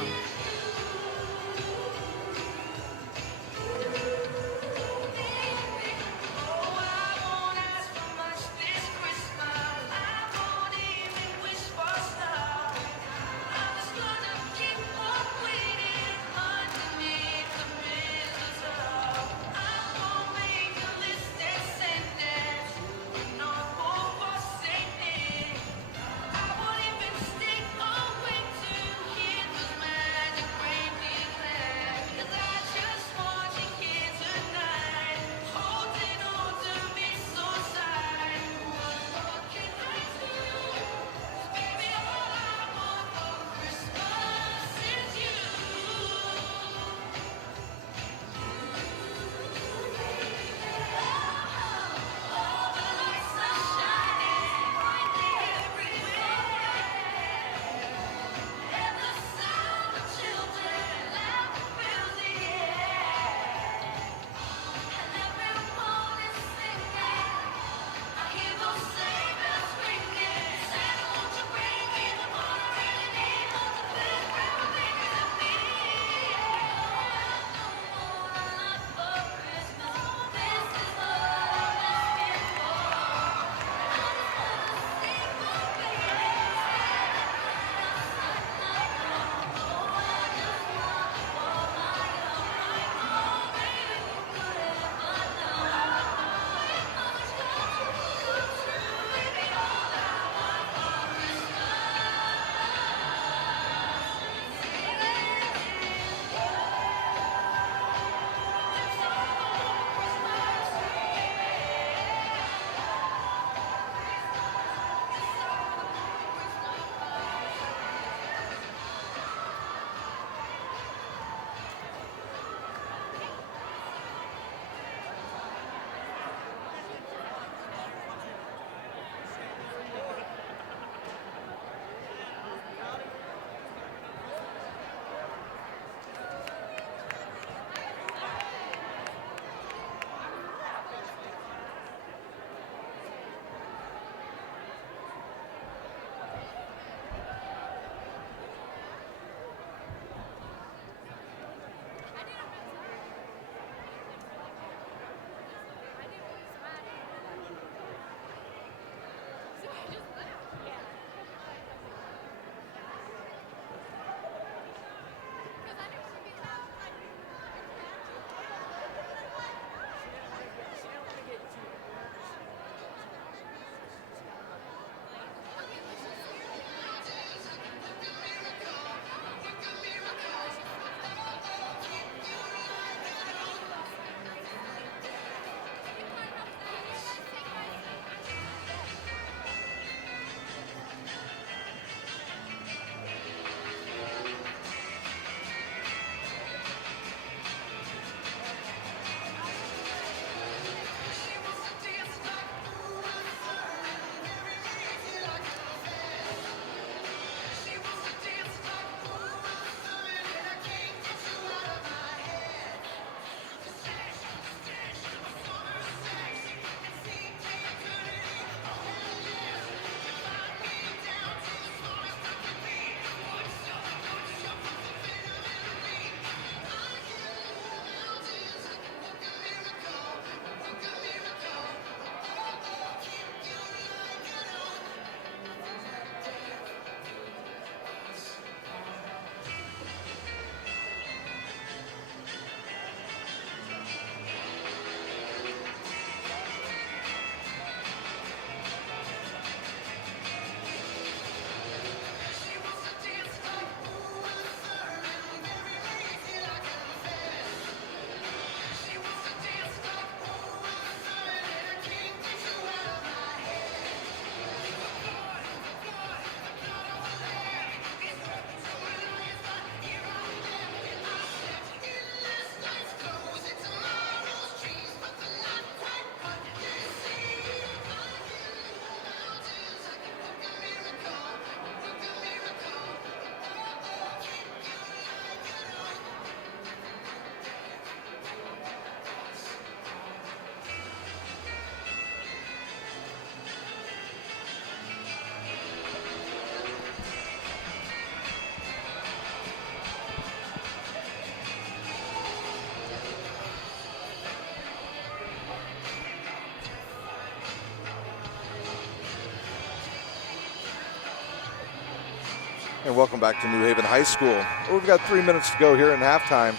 And welcome back to New Haven High School. We've got 3 minutes to go here in halftime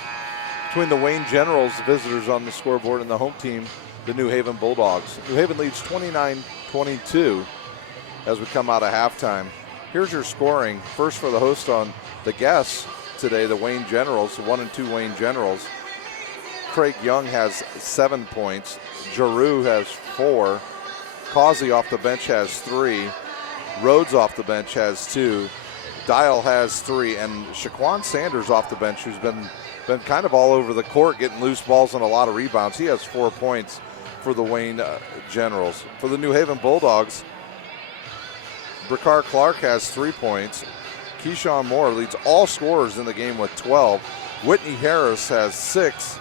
between the Wayne Generals, the visitors on the scoreboard, and the home team, the New Haven Bulldogs. New Haven leads 29-22 as we come out of halftime. Here's your scoring. First for the host on the guests today, the Wayne Generals, the 1-2 Wayne Generals. Craig Young has 7 points. Giroux has 4. Causey off the bench has 3. Rhodes off the bench has 2. Dial has 3, and Shaquan Sanders off the bench, who's been kind of all over the court, getting loose balls and a lot of rebounds. He has 4 points for the Wayne Generals. For the New Haven Bulldogs, Bricard Clark has 3 points. Keyshawn Moore leads all scorers in the game with 12. Whitney Harris has 6.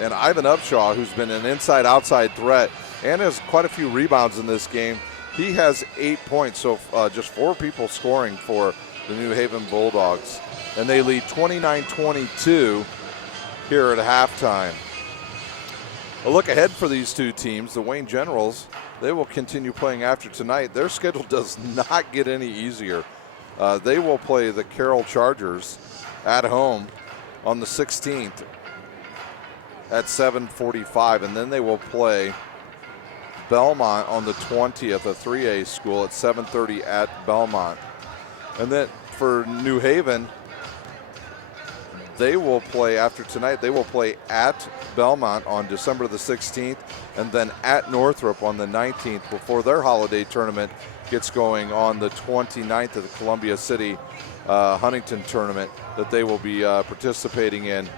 And Ivan Upshaw, who's been an inside-outside threat and has quite a few rebounds in this game, he has 8 points. So just 4 people scoring for the New Haven Bulldogs. And they lead 29-22 here at halftime. A look ahead for these two teams, the Wayne Generals, they will continue playing after tonight. Their schedule does not get any easier. They will play the Carroll Chargers at home on the 16th at 7:45, and then they will play Belmont on the 20th, a 3A school, at 7:30 at Belmont. And then for New Haven, they will play after tonight. They will play at Belmont on December the 16th, and then at Northrop on the 19th before their holiday tournament gets going on the 29th of the Columbia City Huntington tournament that they will be participating in.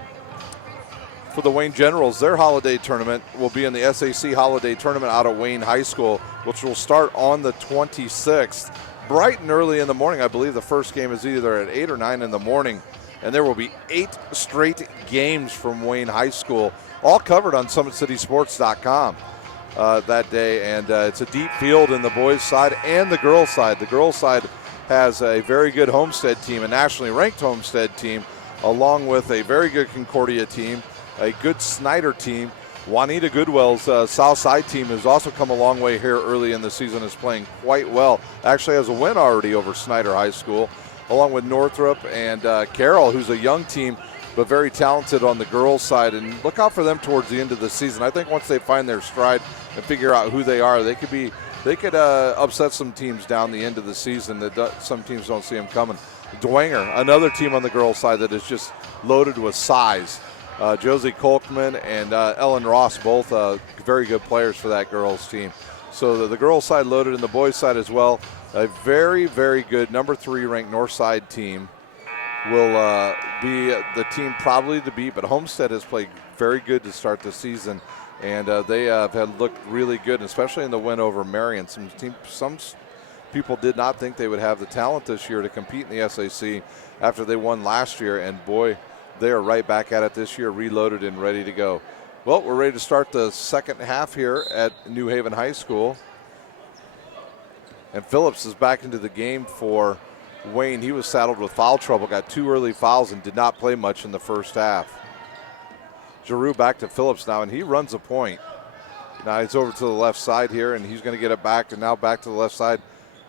For the Wayne Generals, their holiday tournament will be in the SAC Holiday Tournament out of Wayne High School, which will start on the 26th. Bright and early in the morning. I believe the first game is either at 8 or 9 in the morning. And there will be 8 straight games from Wayne High School, all covered on SummitCitySports.com that day. And it's a deep field in the boys' side and the girls' side. The girls' side has a very good Homestead team, a nationally ranked Homestead team, along with a very good Concordia team, a good Snyder team. Juanita Goodwell's South Side team has also come a long way here early in the season, is playing quite well. Actually has a win already over Snyder High School, along with Northrop and Carroll, who's a young team but very talented on the girls' side. And look out for them towards the end of the season. I think once they find their stride and figure out who they are, they could upset some teams down the end of the season that some teams don't see them coming. Dwenger, another team on the girls' side that is just loaded with size. Josie Kolkman and Ellen Ross, both very good players for that girls' team. So the girls' side loaded, and the boys' side as well. A very, very good number 3 ranked Northside team will be the team probably to beat. But Homestead has played very good to start the season, and they have looked really good, especially in the win over Marion. Some people did not think they would have the talent this year to compete in the SAC after they won last year, and boy, they are right back at it this year, reloaded and ready to go. Well, we're ready to start the second half here at New Haven High School. And Phillips is back into the game for Wayne. He was saddled with foul trouble, got 2 early fouls, and did not play much in the first half. Giroux back to Phillips now, and he runs a point. Now he's over to the left side here, and he's going to get it back, and now back to the left side.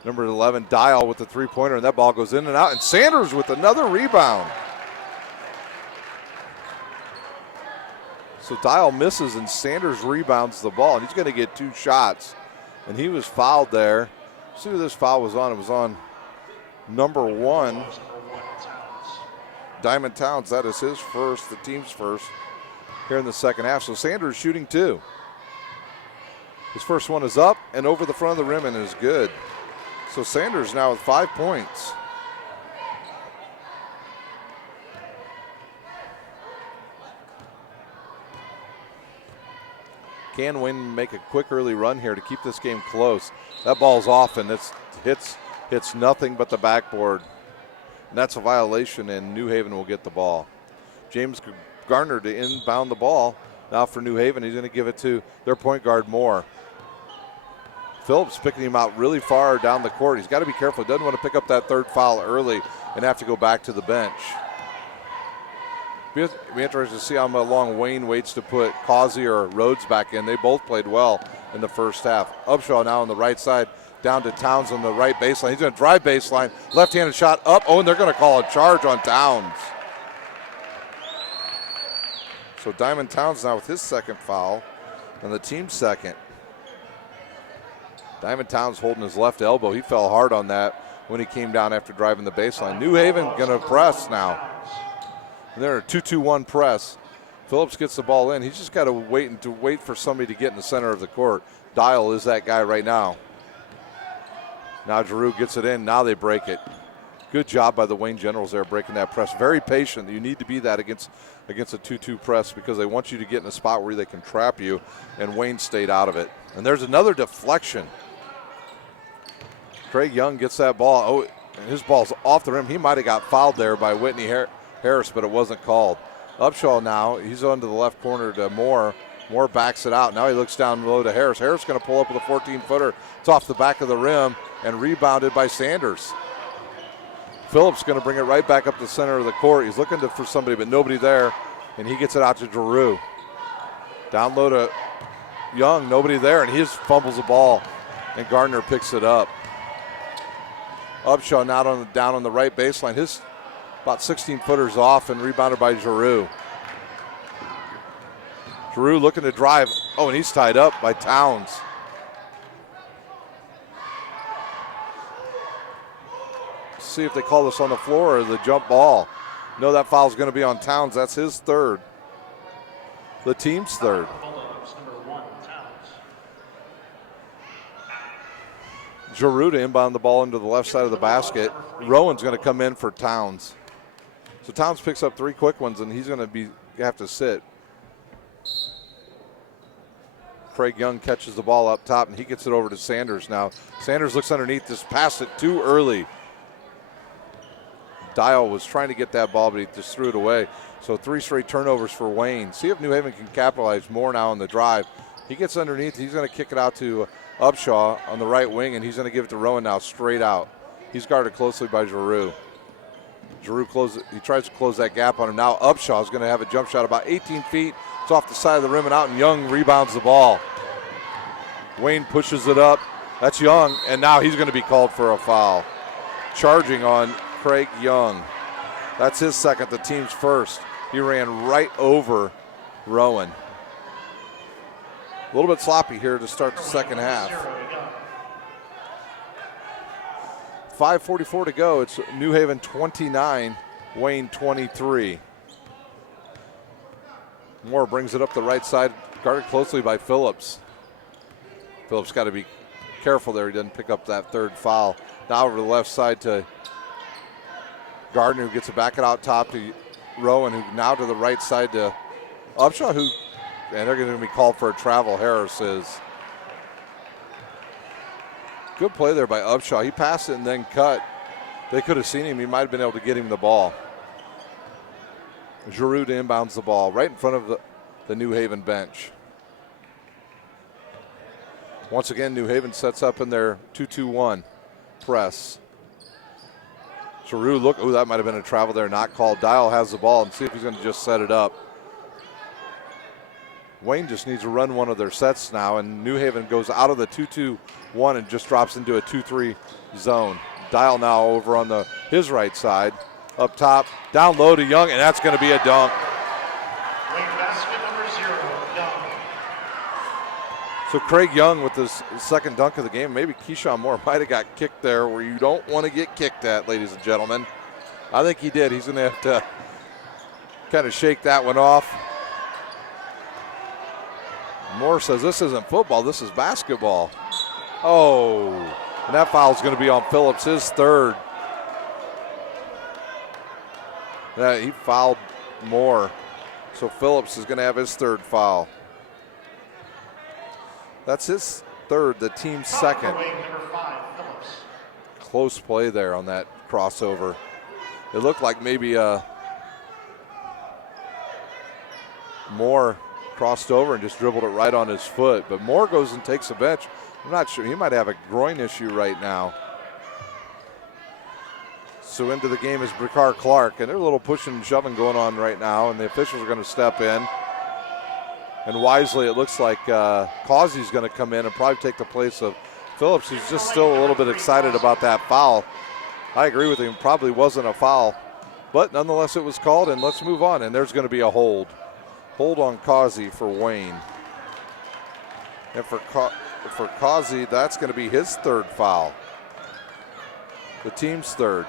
Number 11, Dial with the 3-pointer, and that ball goes in and out. And Sanders with another rebound. So Dial misses, and Sanders rebounds the ball, and he's going to get 2 shots. And he was fouled there. See who this foul was on. It was on number 1, Diamond Towns. That is his first, the team's first, here in the second half. So Sanders shooting 2. His first one is up and over the front of the rim and is good. So Sanders now with 5 points. Can Wayne make a quick early run here to keep this game close? That ball's off, and it hits nothing but the backboard. And that's a violation, and New Haven will get the ball. James Garner to inbound the ball. Now for New Haven, he's going to give it to their point guard, Moore. Phillips picking him out really far down the court. He's got to be careful. He doesn't want to pick up that 3rd foul early and have to go back to the bench. It'll be interesting to see how long Wayne waits to put Causey or Rhodes back in. They both played well in the first half. Upshaw now on the right side down to Towns on the right baseline. He's going to drive baseline, left-handed shot up. Oh, and they're going to call a charge on Towns. So Diamond Towns now with his second foul and the team's second. Diamond Towns holding his left elbow. He fell hard on that when he came down after driving the baseline. New Haven going to press now. And they're a 2-2-1 press. Phillips gets the ball in. He's just got to wait for somebody to get in the center of the court. Dial is that guy right now. Now Giroux gets it in. Now they break it. Good job by the Wayne Generals there breaking that press. Very patient. You need to be that against a 2-2 press because they want you to get in a spot where they can trap you, and Wayne stayed out of it. And there's another deflection. Craig Young gets that ball. Oh, and his ball's off the rim. He might have got fouled there by Whitney Harris, but it wasn't called. Upshaw now, he's onto the left corner to Moore. Moore backs it out. Now he looks down low to Harris. Harris going to pull up with a 14-footer. It's off the back of the rim and rebounded by Sanders. Phillips going to bring it right back up the center of the court. He's looking for somebody, but nobody there, and he gets it out to Giroux. Down low to Young, nobody there, and he just fumbles the ball, and Gardner picks it up. Upshaw now down on the right baseline. His about 16-footers off and rebounded by Giroux. Giroux looking to drive. Oh, and he's tied up by Towns. See if they call this on the floor or the jump ball. No, that foul's going to be on Towns. That's his third. The team's third. Giroux to inbound the ball into the left side of the basket. Rowan's going to come in for Towns. So Towns picks up 3 quick ones, and he's going to have to sit. Craig Young catches the ball up top, and he gets it over to Sanders now. Sanders looks underneath, just passed it too early. Dial was trying to get that ball, but he just threw it away. So 3 straight turnovers for Wayne. See if New Haven can capitalize more now on the drive. He gets underneath. He's going to kick it out to Upshaw on the right wing, and he's going to give it to Rowan now straight out. He's guarded closely by Giroux. Giroux he tries to close that gap on him. Now Upshaw is going to have a jump shot about 18 feet. It's off the side of the rim and out, and Young rebounds the ball. Wayne pushes it up. That's Young, and now he's going to be called for a foul. Charging on Craig Young. That's his second, the team's first. He ran right over Rowan. A little bit sloppy here to start the second half. 5:44 to go. It's New Haven 29, Wayne 23. Moore brings it up the right side, guarded closely by Phillips. Phillips got to be careful there. He doesn't pick up that third foul. Now over the left side to Gardner, who gets it back out top to Rowan, who now to the right side to Upshaw, and they're going to be called for a travel. Harris is. Good play there by Upshaw. He passed it and then cut. They could have seen him. He might have been able to get him the ball. Giroux inbounds the ball right in front of the New Haven bench. Once again, New Haven sets up in their 2-2-1 press. Giroux, look, oh, that might have been a travel there, not called. Dial has the ball and see if he's going to just set it up. Wayne just needs to run one of their sets now, and New Haven goes out of the 2-2-1 and just drops into a 2-3 zone. Dial now over on his right side. Up top, down low to Young, and that's going to be a dunk. Wayne basket number 0, Young. So Craig Young with his second dunk of the game. Maybe Keyshawn Moore might have got kicked there where you don't want to get kicked at, ladies and gentlemen. I think he did. He's going to have to kind of shake that one off. Moore says this isn't football, this is basketball. Oh, and that foul is going to be on Phillips, his third. Yeah, he fouled Moore, so Phillips is going to have his third foul. That's his third, the team's second. Number 5, Phillips. Close play there on that crossover. It looked like maybe Moore crossed over and just dribbled it right on his foot. But Moore goes and takes a bench. I'm not sure. He might have a groin issue right now. So into the game is Bricard Clark. And there's a little pushing and shoving going on right now. And the officials are going to step in. And wisely, it looks like Causey's going to come in and probably take the place of Phillips, who's just still a little bit excited about that foul. I agree with him, probably wasn't a foul, but nonetheless it was called, and let's move on. And there's going to be a hold. Hold on Causey for Wayne. And for Causey, that's going to be his third foul. The team's third.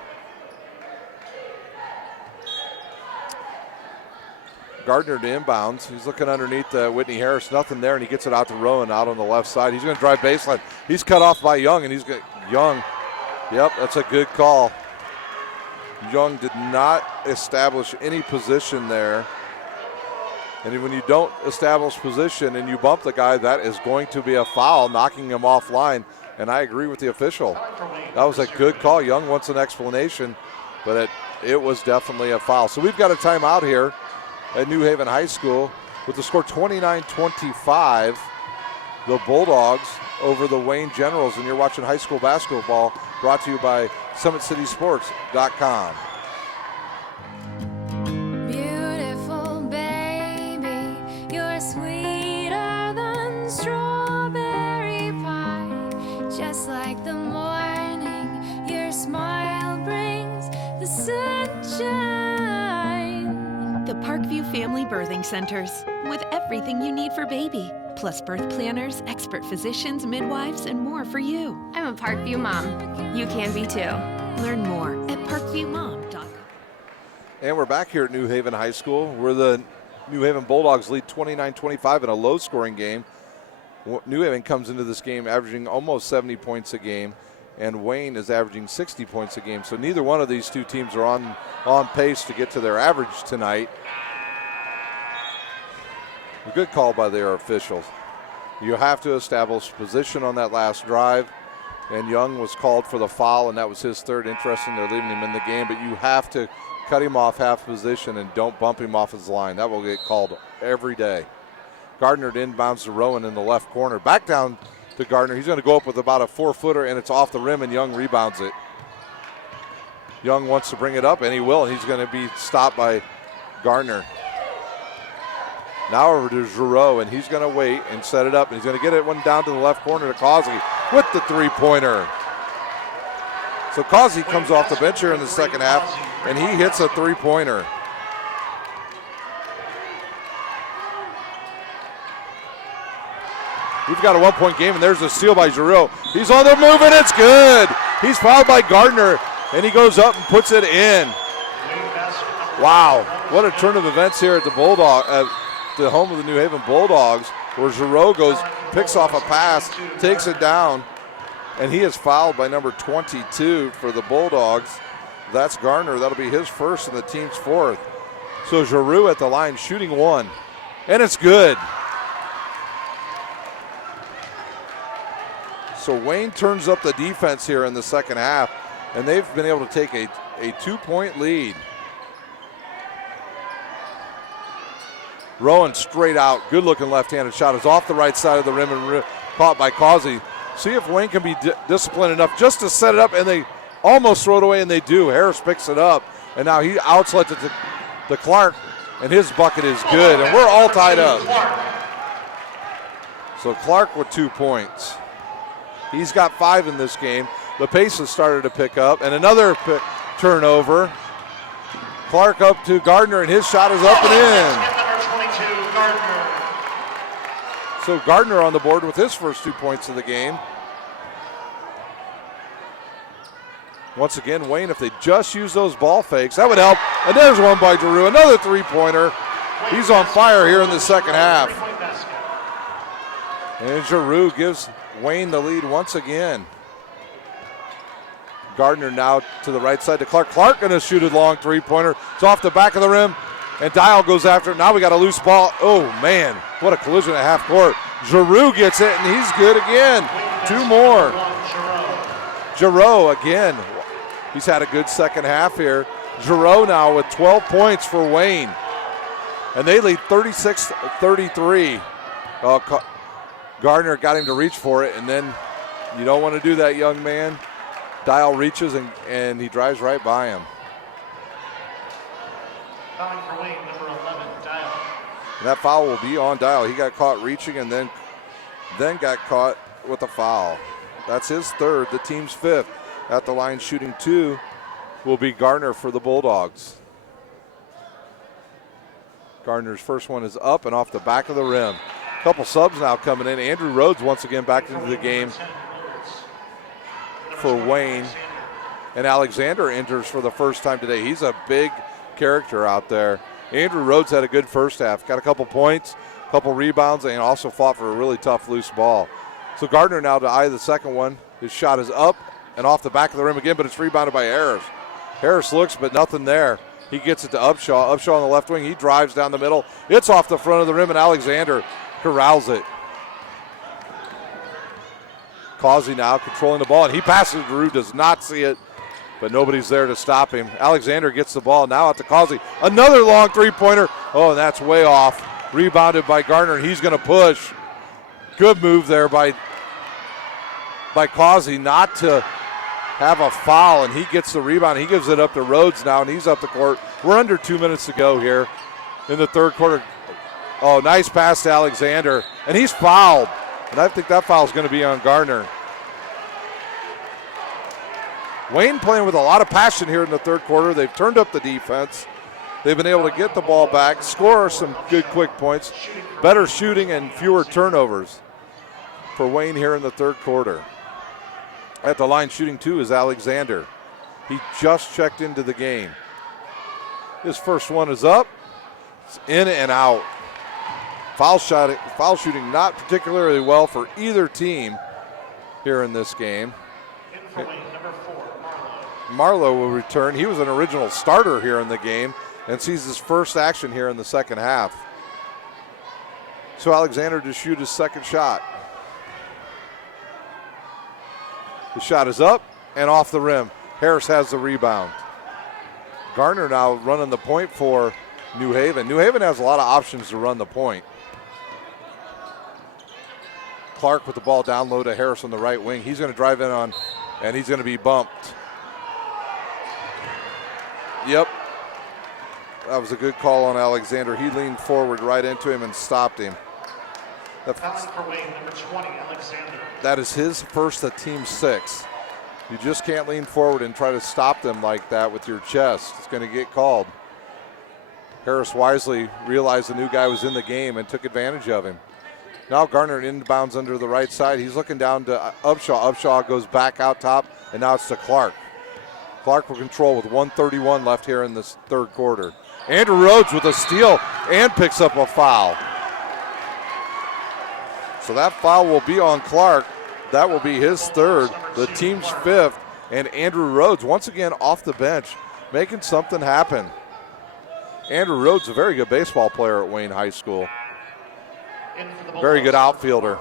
Gardner to inbounds. He's looking underneath Whitney Harris. Nothing there, and he gets it out to Rowan out on the left side. He's going to drive baseline. He's cut off by Young, and he's got Young. Yep, that's a good call. Young did not establish any position there. And when you don't establish position and you bump the guy, that is going to be a foul, knocking him offline. And I agree with the official. That was a good call. Young wants an explanation, but it was definitely a foul. So we've got a timeout here at New Haven High School with the score 29-25. The Bulldogs over the Wayne Generals. And you're watching high school basketball brought to you by SummitCitySports.com. Beautiful baby, you're sweeter than strawberry pie. Just like the morning, your smile brings the sunshine. The Parkview Family Birthing Centers, with everything you need for baby, plus birth planners, expert physicians, midwives, and more for you. I'm a Parkview mom. You can be too. Learn more at parkviewmom.com. And we're back here at New Haven High School, where the New Haven Bulldogs lead 29-25 in a low-scoring game. New Haven comes into this game averaging almost 70 points a game, and Wayne is averaging 60 points a game. So neither one of these two teams are on pace to get to their average tonight. A good call by their officials. You have to establish position on that last drive, and Young was called for the foul, and that was his third. Interesting, they're leaving him in the game, but you have to cut him off half position and don't bump him off his line. That will get called every day. Gardner inbounds to Rowan in the left corner. Back down to Gardner. He's going to go up with about a 4-footer, and it's off the rim, and Young rebounds it. Young wants to bring it up, and he will, and he's going to be stopped by Gardner. Now over to Giroux, and he's going to wait and set it up, and he's going to get it one down to the left corner to Causey with the three-pointer. So Causey comes off the bench here in the second half, and he hits a three-pointer. We've got a one-point game, and there's a steal by Giroux. He's on the move, and it's good. He's fouled by Gardner, and he goes up and puts it in. Wow, what a turn of events here at the the home of the New Haven Bulldogs, where Giroux picks off a pass, takes it down, and he is fouled by number 22 for the Bulldogs. That's Gardner. That'll be his first and the team's fourth. So Giroux at the line shooting one, and it's good. So Wayne turns up the defense here in the second half, and they've been able to take a 2-point lead. Rowan straight out, good looking left-handed shot is off the right side of the rim and caught by Causey. See if Wayne can be disciplined enough just to set it up, and they almost throw it away, and they do. Harris picks it up, and now he outlets it to Clark, and his bucket is good, and we're all tied up. So Clark with 2 points. He's got 5 in this game. The pace has started to pick up, and another turnover. Clark up to Gardner, and his shot is up and in. So Gardner on the board with his first 2 points of the game. Once again, Wayne, if they just use those ball fakes, that would help. And there's one by Giroux, another three-pointer. He's on fire here in the second half. And Giroux gives Wayne the lead once again. Gardner now to the right side to Clark. Clark going to shoot a long three-pointer. It's off the back of the rim, and Dial goes after it. Now we got a loose ball. Oh, man, what a collision at half court. Giroux gets it, and he's good again. 2 more. Giroux again. He's had a good second half here. Giroux now with 12 points for Wayne. And they lead 36-33. Gardner got him to reach for it, and then you don't want to do that, young man. Dial reaches, and he drives right by him. Fouling for Wayne, number 11, Dial. And that foul will be on Dial. He got caught reaching and then got caught with a foul. That's his third, the team's fifth. At the line shooting 2 will be Gardner for the Bulldogs. Gardner's first one is up and off the back of the rim. A couple subs now coming in. Andrew Rhodes once again back into the game for Wayne. And Alexander enters for the first time today. He's a big character out there. Andrew Rhodes had a good first half. Got a couple points, a couple rebounds, and also fought for a really tough loose ball. So Gardner now to eye the second one. His shot is up and off the back of the rim again, but it's rebounded by Harris. Harris looks, but nothing there. He gets it to Upshaw. Upshaw on the left wing. He drives down the middle. It's off the front of the rim, and Alexander corrals it. Causey now controlling the ball, and he passes it to Drew. Does not see it, but nobody's there to stop him. Alexander gets the ball now out to Causey. Another long three-pointer. Oh, and that's way off. Rebounded by Gardner, and he's going to push. Good move there by Causey not to have a foul, and he gets the rebound. He gives it up to Rhodes now, and he's up the court. We're under 2 minutes to go here in the third quarter. Oh, nice pass to Alexander, and he's fouled. And I think that foul is going to be on Gardner. Wayne playing with a lot of passion here in the third quarter. They've turned up the defense. They've been able to get the ball back, score some good quick points, better shooting, and fewer turnovers for Wayne here in the third quarter. At the line shooting 2 is Alexander. He just checked into the game. His first one is up. It's in and out. Foul shooting not particularly well for either team here in this game. Marlowe will return. He was an original starter here in the game and sees his first action here in the second half. So Alexander to shoot his second shot. The shot is up and off the rim. Harris has the rebound. Gardner now running the point for New Haven. New Haven has a lot of options to run the point. Clark with the ball down low to Harris on the right wing. He's going to drive in on, and he's going to be bumped. Yep. That was a good call on Alexander. He leaned forward right into him and stopped him. That is his first at team 6. You just can't lean forward and try to stop them like that with your chest. It's going to get called. Harris wisely realized the new guy was in the game and took advantage of him. Now Gardner inbounds under the right side. He's looking down to Upshaw. Upshaw goes back out top, and now it's to Clark. Clark will control with 1:31 left here in this third quarter. Andrew Rhodes with a steal and picks up a foul. So that foul will be on Clark. That will be his third, the team's fifth, and Andrew Rhodes once again off the bench, making something happen. Andrew Rhodes, a very good baseball player at Wayne High School. Very good outfielder.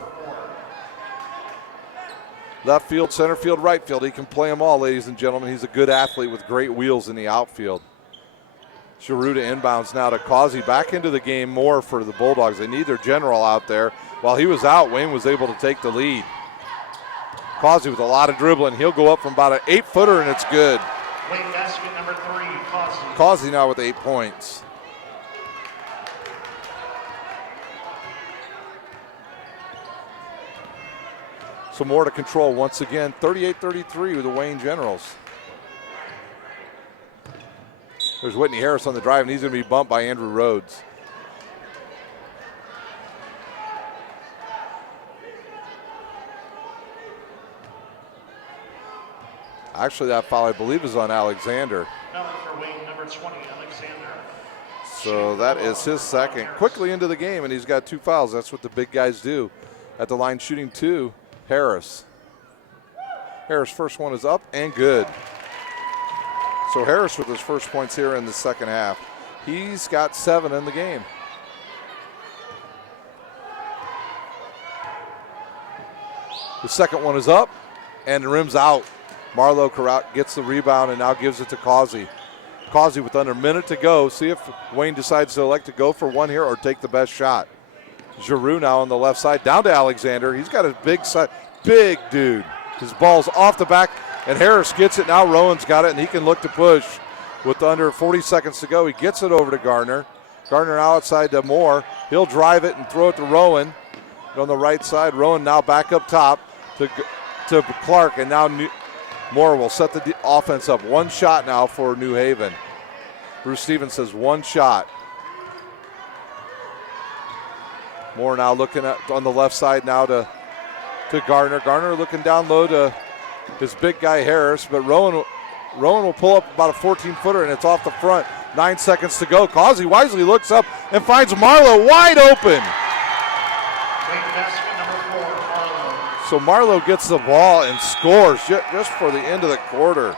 Left field, center field, right field. He can play them all, ladies and gentlemen. He's a good athlete with great wheels in the outfield. Giroux to inbounds now to Causey. Back into the game more for the Bulldogs. They need their general out there. While he was out, Wayne was able to take the lead. Causey with a lot of dribbling. He'll go up from about an 8-footer, and it's good. Wayne basket number 3, Causey. Causey now with 8 points. So more to control once again. 38-33 with the Wayne Generals. There's Whitney Harris on the drive, and he's going to be bumped by Andrew Rhodes. Actually, that foul, I believe, is on Alexander. For Wayne, number 20, Alexander. So that is his second. Quickly into the game, and he's got 2 fouls. That's what the big guys do. At the line shooting 2, Harris. Harris' first one is up and good. So Harris with his first points here in the second half. He's got 7 in the game. The second one is up, and the rim's out. Marlowe gets the rebound and now gives it to Causey. Causey with under a minute to go. See if Wayne decides to elect to go for one here or take the best shot. Giroux now on the left side, down to Alexander. He's got a big dude. His ball's off the back, and Harris gets it. Now Rowan's got it, and he can look to push. With under 40 seconds to go, he gets it over to Gardner. Gardner now outside to Moore. He'll drive it and throw it to Rowan. On the right side, Rowan now back up top to to Clark, and now Moore will set the offense up. One shot now for New Haven. Bruce Stevens says one shot. Moore now looking at on the left side now to Gardner. Gardner looking down low to his big guy Harris, but Rowan will pull up about a 14-footer, and it's off the front. 9 seconds to go. Causey wisely looks up and finds Marlowe wide open. So Marlowe gets the ball and scores just for the end of the quarter.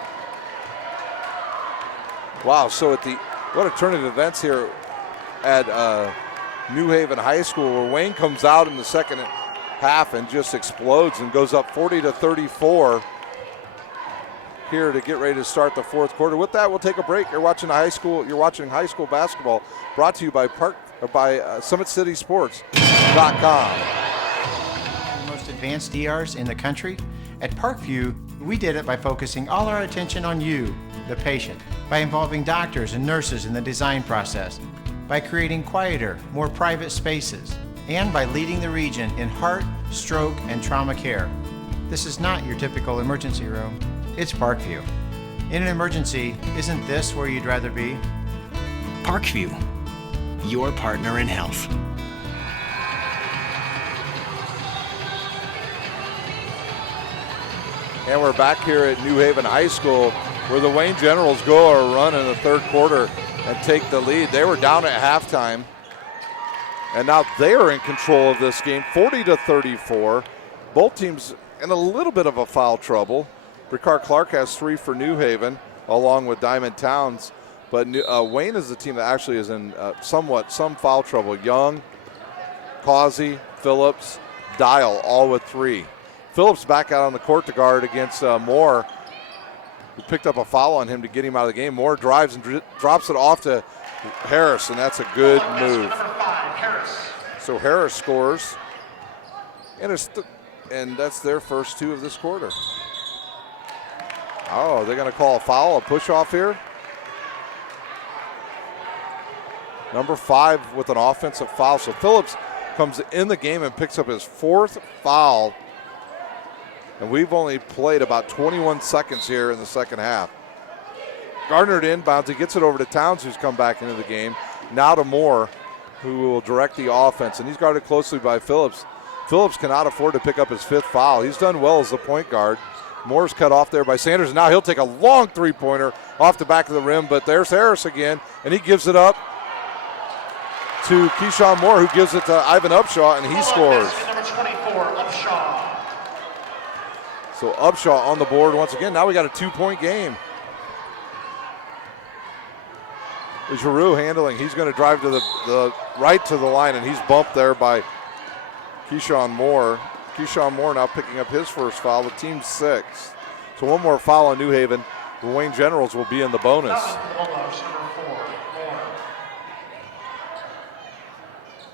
Wow, so what a turn of events here at New Haven High School, where Wayne comes out in the second half and just explodes and goes up 40-34 here to get ready to start the fourth quarter. With that, we'll take a break. You're watching high school basketball, brought to you by SummitCitySports.com. The most advanced DRs in the country. At Parkview, we did it by focusing all our attention on you, the patient, by involving doctors and nurses in the design process, by creating quieter, more private spaces, and by leading the region in heart, stroke, and trauma care. This is not your typical emergency room. It's Parkview. In an emergency, isn't this where you'd rather be? Parkview, your partner in health. And we're back here at New Haven High School, where the Wayne Generals go a run in the third quarter and take the lead. They were down at halftime, and now they are in control of this game, 40-34. Both teams in a little bit of a foul trouble. Ricard Clark has 3 for New Haven, along with Diamond Towns. But Wayne is the team that actually is in some foul trouble. Young, Causey, Phillips, Dial, all with 3. Phillips back out on the court to guard against Moore, who picked up a foul on him to get him out of the game. Moore drives and drops it off to Harris, and that's a good move. So Harris scores, and that's their first 2 of this quarter. Oh, they're going to call a foul, a push-off here. Number 5 with an offensive foul. So Phillips comes in the game and picks up his 4th foul. And we've only played about 21 seconds here in the second half. Gardner inbounds. He gets it over to Towns, who's come back into the game. Now to Moore, who will direct the offense. And he's guarded closely by Phillips. Phillips cannot afford to pick up his 5th foul. He's done well as the point guard. Moore's cut off there by Sanders. Now he'll take a long three-pointer off the back of the rim, but there's Harris again, and he gives it up to Keyshawn Moore, who gives it to Ivan Upshaw, and he scores. Number 24, Upshaw. So Upshaw on the board once again. Now we got a 2-point game. Giroux handling. He's going to drive to the right to the line, and he's bumped there by Keyshawn Moore. Keyshawn Moore now picking up his first foul, the team's 6th. So one more foul on New Haven. The Wayne Generals will be in the bonus.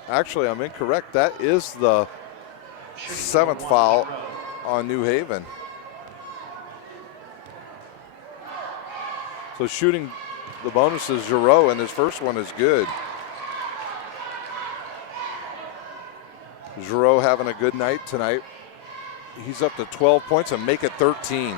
Actually, I'm incorrect. That is the 7th foul on New Haven. So shooting the bonus is Giroux, and his first one is good. Giroux having a good night tonight. He's up to 12 points and make it 13.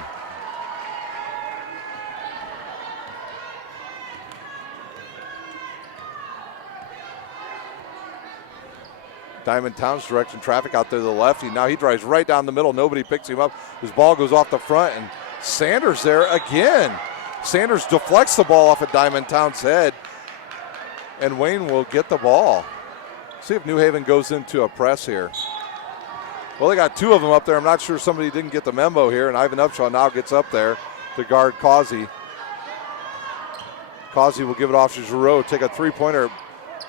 Diamond Towns directing traffic out there to the left. Now he drives right down the middle. Nobody picks him up. His ball goes off the front, and Sanders there again. Sanders deflects the ball off of Diamond Towns' head, and Wayne will get the ball. See if New Haven goes into a press here. Well, they got 2 of them up there. I'm not sure somebody didn't get the memo here, and Ivan Upshaw now gets up there to guard Causey. Causey will give it off to Giroux, take a three-pointer,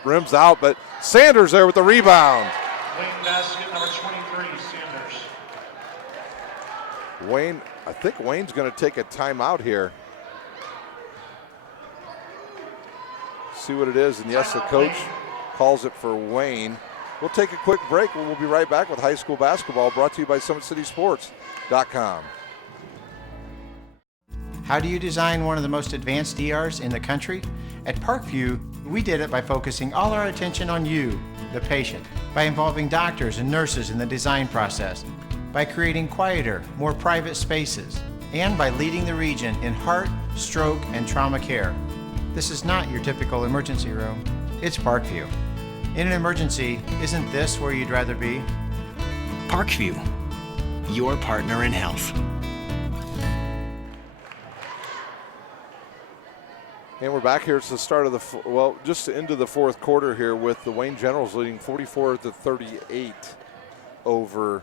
rims out, but Sanders there with the rebound. Wayne basket, number 23, Sanders. Wayne, I think Wayne's going to take a timeout here. See what it is, and yes, the coach calls it for Wayne. We'll take a quick break. We'll be right back with high school basketball, brought to you by SummitCitySports.com. How do you design one of the most advanced DRs in the country? At Parkview, we did it by focusing all our attention on you, the patient, by involving doctors and nurses in the design process, by creating quieter, more private spaces, and by leading the region in heart, stroke, and trauma care. This is not your typical emergency room. It's Parkview. In an emergency, isn't this where you'd rather be? Parkview, your partner in health. And we're back here. It's the start of the, just into the fourth quarter here with the Wayne Generals leading 44-38 over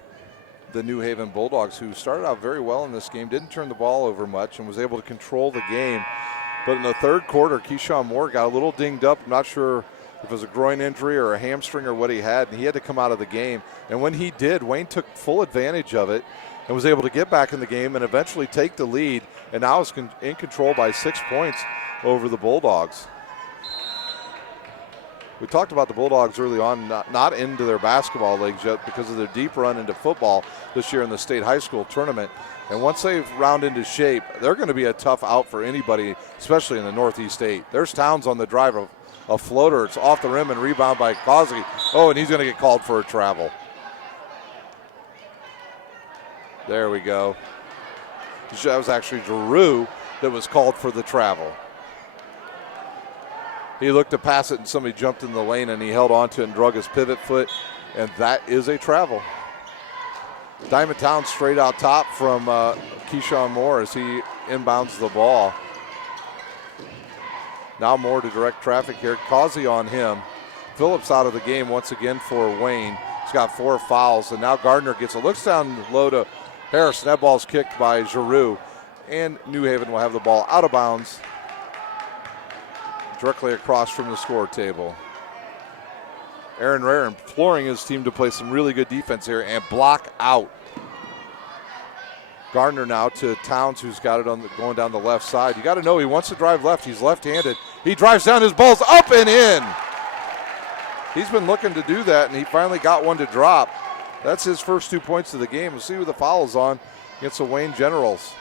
the New Haven Bulldogs, who started out very well in this game, didn't turn the ball over much, and was able to control the game. But in the third quarter, Keyshawn Moore got a little dinged up. I'm not sure if it was a groin injury or a hamstring or what he had, and he had to come out of the game. And when he did, Wayne took full advantage of it and was able to get back in the game and eventually take the lead, and now is in control by 6 points over the Bulldogs. We talked about the Bulldogs early on, not into their basketball leagues yet because of their deep run into football this year in the state high school tournament. And once they round into shape, they're going to be a tough out for anybody, especially in the Northeast 8. There's Towns on the drive, a floater. It's off the rim and rebound by Causey. Oh, and he's going to get called for a travel. There we go. That was actually Giroux that was called for the travel. He looked to pass it and somebody jumped in the lane and he held onto it and drug his pivot foot, and that is a travel. Diamond Town straight out top from Keyshawn Moore as he inbounds the ball. Now Moore to direct traffic here. Causey on him. Phillips out of the game once again for Wayne. He's got 4 fouls, and now Gardner gets it. Looks down low to Harrison. That ball's kicked by Giroux, and New Haven will have the ball out of bounds directly across from the score table. Aaron Rare imploring his team to play some really good defense here and block out. Gardner now to Towns, who's got it going down the left side. You got to know he wants to drive left. He's left-handed. He drives down, his ball's up and in. He's been looking to do that, and he finally got one to drop. That's his first 2 points of the game. We'll see who the foul is on against the Wayne Generals.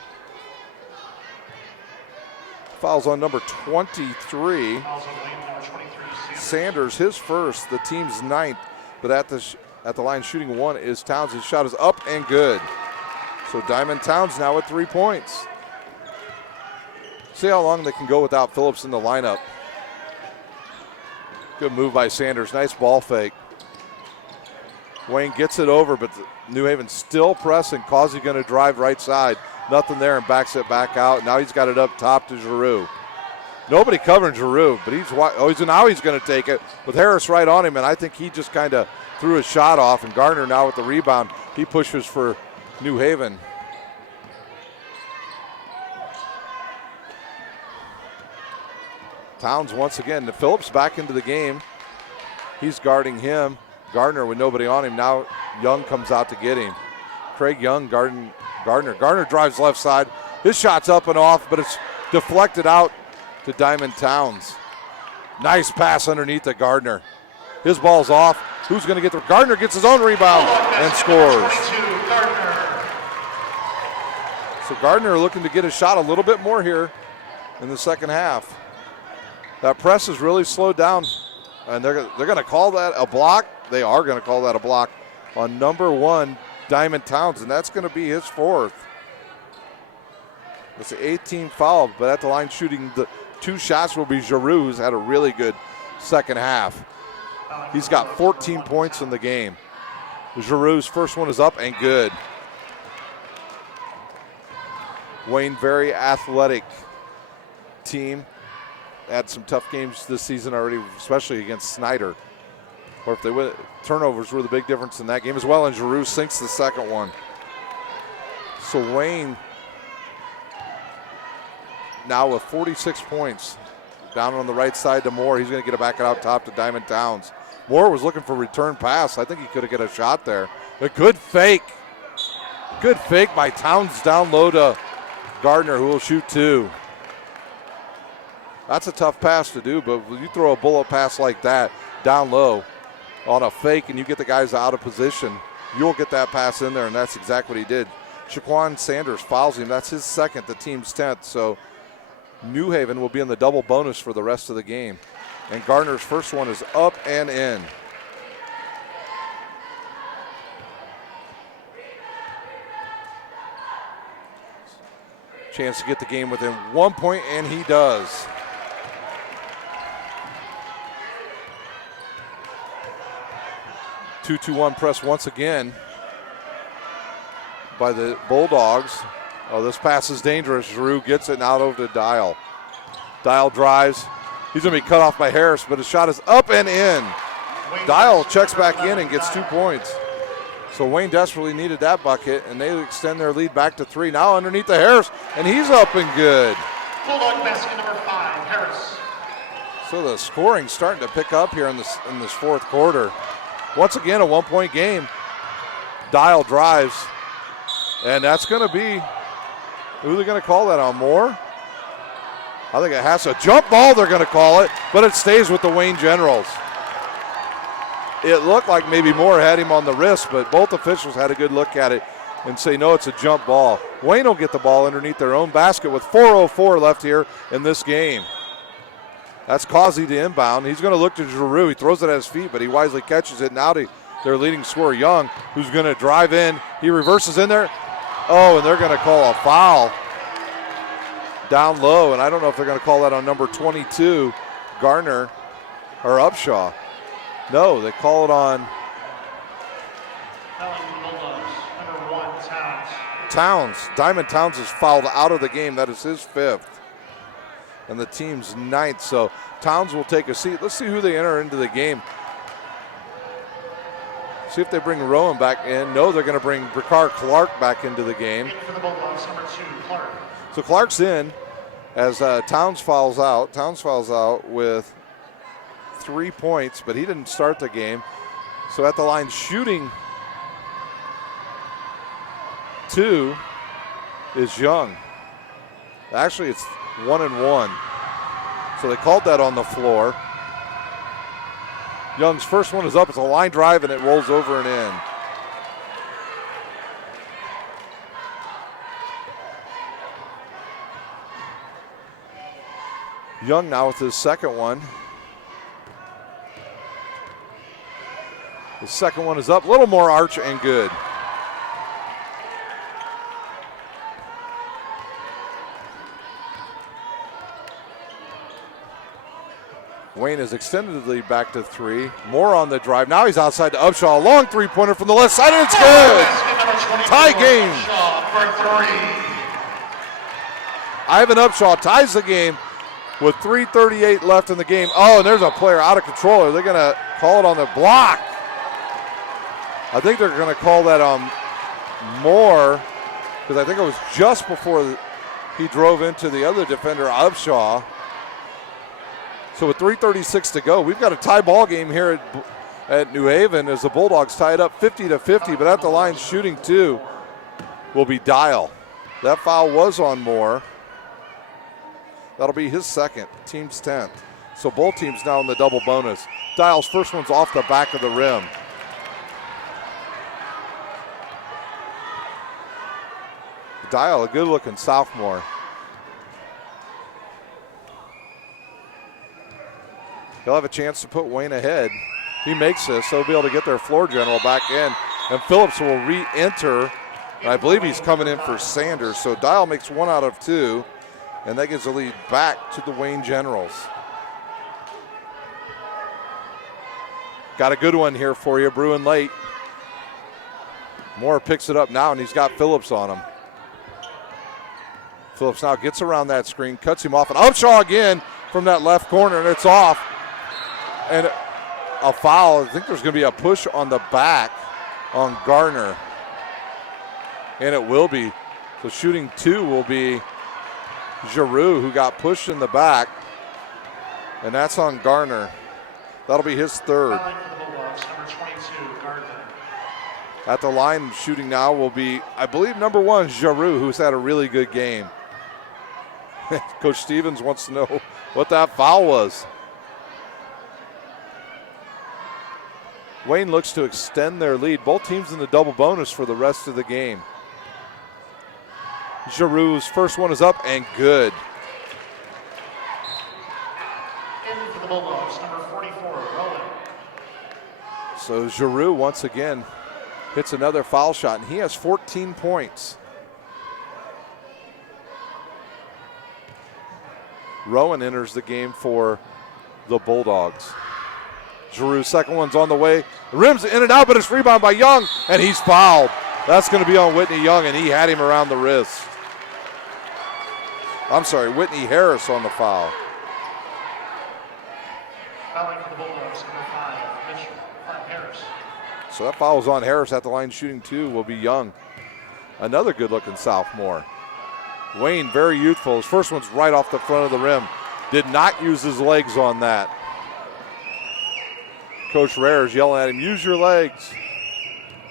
Fouls on number 23. Sanders, his first, the team's 9th, but at the line shooting 1 is Towns. His shot is up and good. So Diamond Towns now with 3 points. See how long they can go without Phillips in the lineup. Good move by Sanders. Nice ball fake. Wayne gets it over, but New Haven still pressing. Causey going to drive right side. Nothing there and backs it back out. Now he's got it up top to Giroux. Nobody covering Giroux, but now he's going to take it with Harris right on him, and I think he just kind of threw his shot off, and Gardner now with the rebound. He pushes for New Haven. Towns once again. Phillips back into the game. He's guarding him. Gardner with nobody on him. Now Young comes out to get him. Craig Young guarding Gardner. Gardner drives left side. His shot's up and off, but it's deflected out to Diamond Towns. Nice pass underneath to Gardner. His ball's off. Who's going to get the... Gardner gets his own rebound and scores. So Gardner looking to get his shot a little bit more here in the second half. That press has really slowed down, and they're going to call that a block. They are going to call that a block on number 1, Diamond Towns, and that's going to be his 4th. It's an 18 foul, but at the line shooting the 2 shots will be Giroux, who's had a really good second half. He's got 14 points in the game. Giroux's first one is up and good. Wayne, very athletic team. Had some tough games this season already, especially against Snyder. Or if they win, turnovers were the big difference in that game as well, and Giroux sinks the second one. So Wayne now with 46 points. Down on the right side to Moore. He's going to get it back out top to Diamond Towns. Moore was looking for a return pass. I think he could have got a shot there. A good fake. Good fake by Towns down low to Gardner, who will shoot 2. That's a tough pass to do, but when you throw a bullet pass like that down low on a fake and you get the guys out of position, you'll get that pass in there, and that's exactly what he did. Shaquan Sanders fouls him. That's his second, the team's 10th. So New Haven will be in the double bonus for the rest of the game. And Gardner's first one is up and in. Chance to get the game within 1 point, and he does. Two-2-1 press once again by the Bulldogs. Oh, this pass is dangerous. Giroux gets it and out over to Dial. Dial drives. He's going to be cut off by Harris, but his shot is up and in. Dial checks back in and gets 2 points. So Wayne desperately needed that bucket, and they extend their lead back to 3. Now underneath the Harris, and he's up and good. Bulldog basket number 5, Harris. So the scoring's starting to pick up here in this fourth quarter. Once again, a 1 point game. Dial drives, and that's going to be, who are they going to call that on? Moore? I think it has a jump ball, they're going to call it, but it stays with the Wayne Generals. It looked like maybe Moore had him on the wrist, but both officials had a good look at it and say, no, it's a jump ball. Wayne will get the ball underneath their own basket with 4:04 left here in this game. That's Causey to inbound. He's going to look to Giroux. He throws it at his feet, but he wisely catches it. Now to their leading scorer, Young, who's going to drive in. He reverses in there. Oh, and they're going to call a foul down low, and I don't know if they're going to call that on number 22, Garner, or Upshaw. No, they call it on Number 1, Towns. Towns. Diamond Towns is fouled out of the game. That is his 5th. And the team's 9th. So Towns will take a seat. Let's see who they enter into the game. See if they bring Rowan back in. No, they're going to bring Bricard Clark back into the game. In for the Bulldogs, number 2, Clark. So Clark's in as Towns fouls out. Towns fouls out with 3 points, but he didn't start the game. So at the line shooting 2 is Young. Actually, it's 1 and 1. So they called that on the floor. Young's first one is up. It's a line drive, and it rolls over and in. Young now with his second one. The second one is up. A little more arch and good. Wayne has extended the lead back to 3. More on the drive. Now he's outside to Upshaw. A long three-pointer from the left side, and it's good. Tie game. Ivan Upshaw ties the game with 3:38 left in the game. Oh, and there's a player out of control. Are they going to call it on the block? I think they're going to call that on Moore, because I think it was just before he drove into the other defender, Upshaw. So with 3:36 to go, we've got a tie ball game here at New Haven as the Bulldogs tie it up 50-50, but at the line shooting 2 will be Dial. That foul was on Moore. That'll be his second, team's 10th. So both teams now in the double bonus. Dial's first one's off the back of the rim. Dial, a good-looking sophomore. He'll have a chance to put Wayne ahead. He makes this, so they'll be able to get their floor general back in. And Phillips will re-enter. And I believe he's coming in for Sanders. So Dial makes 1 out of 2. And that gives the lead back to the Wayne Generals. Got a good one here for you, brewing late. Moore picks it up now, and he's got Phillips on him. Phillips now gets around that screen, cuts him off, and Upshaw again from that left corner, and it's off. And a foul. I think there's going to be a push on the back on Garner. And it will be. So shooting 2 will be Giroux, who got pushed in the back. And that's on Garner. That'll be his 3rd. At the line shooting now will be, I believe, number 1, Giroux, who's had a really good game. Coach Stevens wants to know what that foul was. Wayne looks to extend their lead. Both teams in the double bonus for the rest of the game. Giroux's first one is up and good. In for the Bulldogs, number 44, Rowan. So Giroux once again hits another foul shot, and he has 14 points. Rowan enters the game for the Bulldogs. Giroux, second one's on the way. Rims in and out, but it's rebounded by Young, and he's fouled. That's going to be on Whitney Young, and he had him around the wrist. I'm sorry, Whitney Harris on the foul. Fouling for the Bulldogs, number 5, Mitchell Harris. So that foul is on Harris. At the line shooting 2 will be Young. Another good-looking sophomore. Wayne, very youthful. His first one's right off the front of the rim. Did not use his legs on that. Coach Rares yelling at him, use your legs.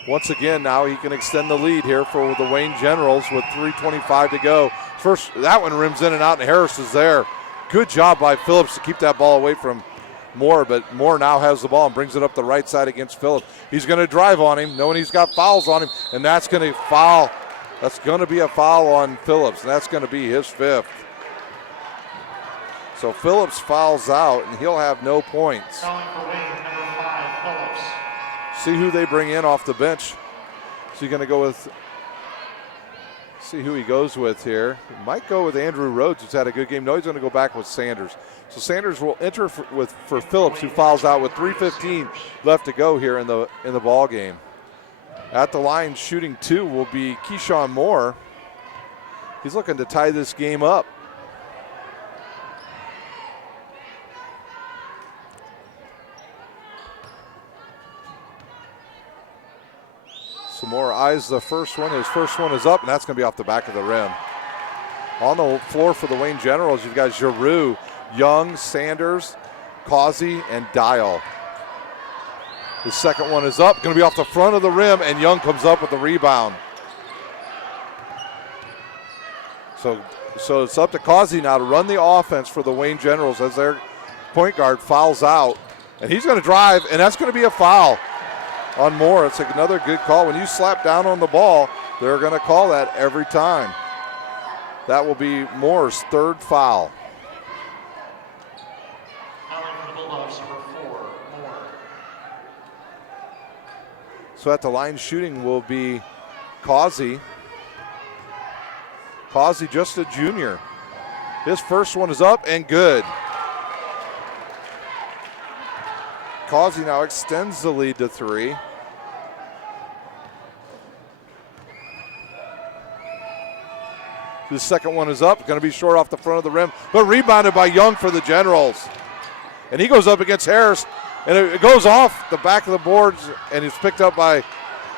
Once again, now he can extend the lead here for the Wayne Generals with 3:25 to go. First, that one rims in and out, and Harris is there. Good job by Phillips to keep that ball away from Moore, but Moore now has the ball and brings it up the right side against Phillips. He's going to drive on him, knowing he's got fouls on him, and that's going to foul. That's going to be a foul on Phillips, and that's going to be his 5th. So Phillips fouls out, and he'll have no points. Fouling for Wayne, number 5, Phillips. See who they bring in off the bench. Is he going to go with, see who he goes with here. He might go with Andrew Rhodes, who's had a good game. No, he's going to go back with Sanders. So Sanders will enter for Phillips, who fouls out with 3:15 left to go here in the ball game. At the line shooting 2 will be Keyshawn Moore. He's looking to tie this game up. So Moore eyes the first one. His first one is up, and that's going to be off the back of the rim. On the floor for the Wayne Generals, you've got Giroux, Young, Sanders, Causey, and Dial. His second one is up, going to be off the front of the rim, and Young comes up with the rebound. So it's up to Causey now to run the offense for the Wayne Generals as their point guard fouls out. And he's going to drive, and that's going to be a foul on Moore. It's another good call. When you slap down on the ball, they're going to call that every time. That will be Moore's 3rd foul. Fouling for the Bulldogs, number 4, Moore. So at the line shooting will be Causey. Causey, just a junior. His first one is up and good. Causey now extends the lead to 3. His second one is up, going to be short off the front of the rim, but rebounded by Young for the Generals. And he goes up against Harris, and it goes off the back of the boards, and it's picked up by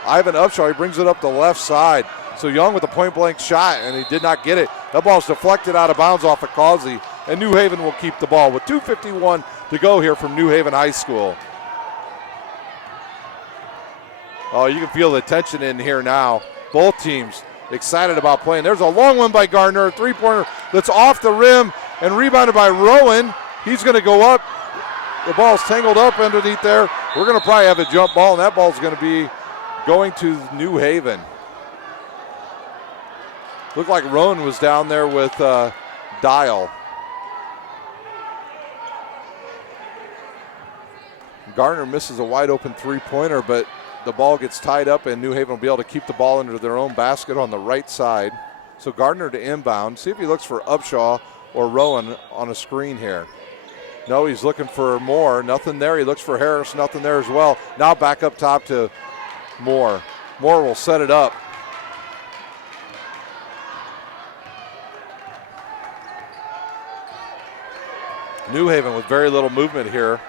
Ivan Upshaw. He brings it up the left side. So Young with a point-blank shot, and he did not get it. That ball's deflected out of bounds off of Causey, and New Haven will keep the ball with 2:51 to go here from New Haven High School. Oh, you can feel the tension in here now. Both teams excited about playing. There's a long one by Gardner, a 3-pointer that's off the rim and rebounded by Rowan. He's going to go up. The ball's tangled up underneath there. We're going to probably have a jump ball, and that ball's going to be going to New Haven. Looked like Rowan was down there with Dial. Gardner misses a wide open 3-pointer, but the ball gets tied up, and New Haven will be able to keep the ball under their own basket on the right side. So Gardner to inbound. See if he looks for Upshaw or Rowan on a screen here. No, he's looking for Moore. Nothing there. He looks for Harris. Nothing there as well. Now back up top to Moore. Moore will set it up. New Haven with very little movement here.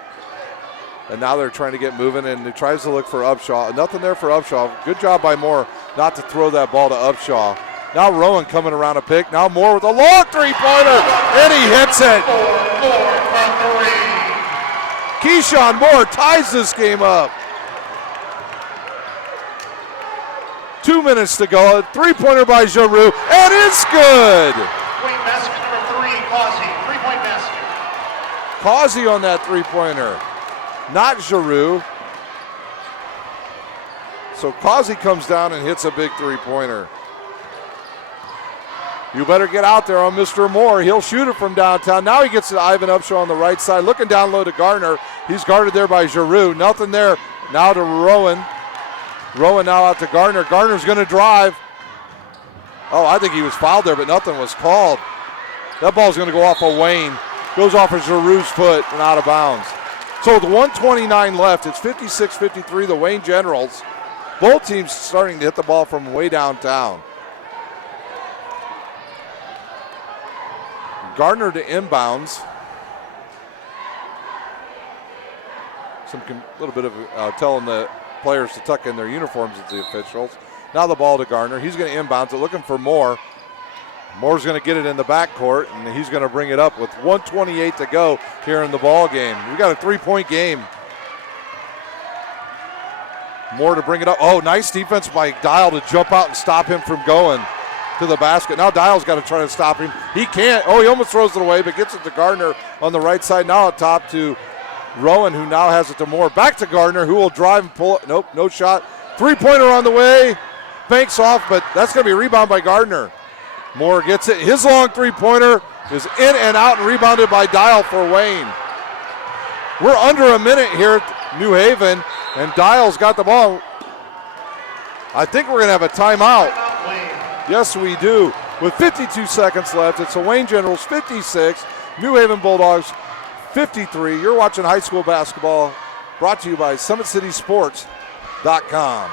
And now they're trying to get moving, and he tries to look for Upshaw. Nothing there for Upshaw. Good job by Moore not to throw that ball to Upshaw. Now Rowan coming around a pick. Now Moore with a long 3-pointer, and he hits it. Keyshawn Moore ties this game up. 2 minutes to go. A 3-pointer by Giroux, and it's good. Point basket number 3, Causey. 3-point basket. Causey on that 3-pointer. Not Giroux. So Causey comes down and hits a big 3-pointer. You better get out there on Mr. Moore. He'll shoot it from downtown. Now he gets to Ivan Upshaw on the right side. Looking down low to Gardner. He's guarded there by Giroux. Nothing there. Now to Rowan. Rowan now out to Gardner. Gardner's going to drive. Oh, I think he was fouled there, but nothing was called. That ball's going to go off of Wayne. Goes off of Giroux's foot and out of bounds. So with 1:29 left, it's 56-53, the Wayne Generals. Both teams starting to hit the ball from way downtown. Gardner to inbounds. A little bit of telling the players to tuck in their uniforms as the officials. Now the ball to Gardner. He's going to inbounds it, looking for Moore. Moore's going to get it in the backcourt, and he's going to bring it up with 1:28 to go here in the ball game. We got a 3-point game. Moore to bring it up. Oh, nice defense by Dial to jump out and stop him from going to the basket. Now Dial's got to try to stop him. He can't. Oh, he almost throws it away, but gets it to Gardner on the right side. Now up top to Rowan, who now has it to Moore. Back to Gardner, who will drive and pull it. Nope, no shot. Three-pointer on the way. Banks off, but that's going to be a rebound by Gardner. Moore gets it. His long three-pointer is in and out and rebounded by Dial for Wayne. We're under a minute here at New Haven, and Dial's got the ball. I think we're going to have a timeout. Yes, we do. With 52 seconds left, it's the Wayne Generals 56, New Haven Bulldogs 53. You're watching high school basketball, brought to you by SummitCitySports.com.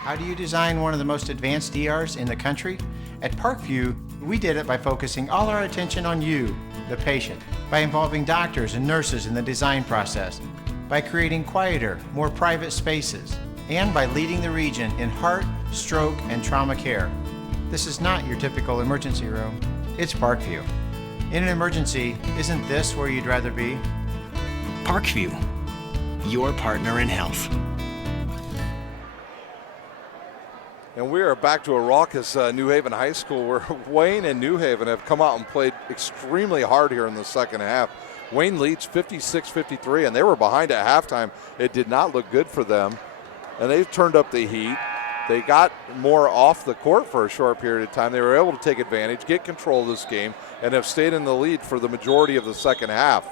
How do you design one of the most advanced DRs in the country? At Parkview, we did it by focusing all our attention on you, the patient, by involving doctors and nurses in the design process, by creating quieter, more private spaces, and by leading the region in heart, stroke, and trauma care. This is not your typical emergency room. It's Parkview. In an emergency, isn't this where you'd rather be? Parkview, your partner in health. And we are back to a raucous New Haven High School where Wayne and New Haven have come out and played extremely hard here in the second half. Wayne leads 56-53, and they were behind at halftime. It did not look good for them, and they've turned up the heat. They got more off the court for a short period of time. They were able to take advantage, get control of this game, and have stayed in the lead for the majority of the second half.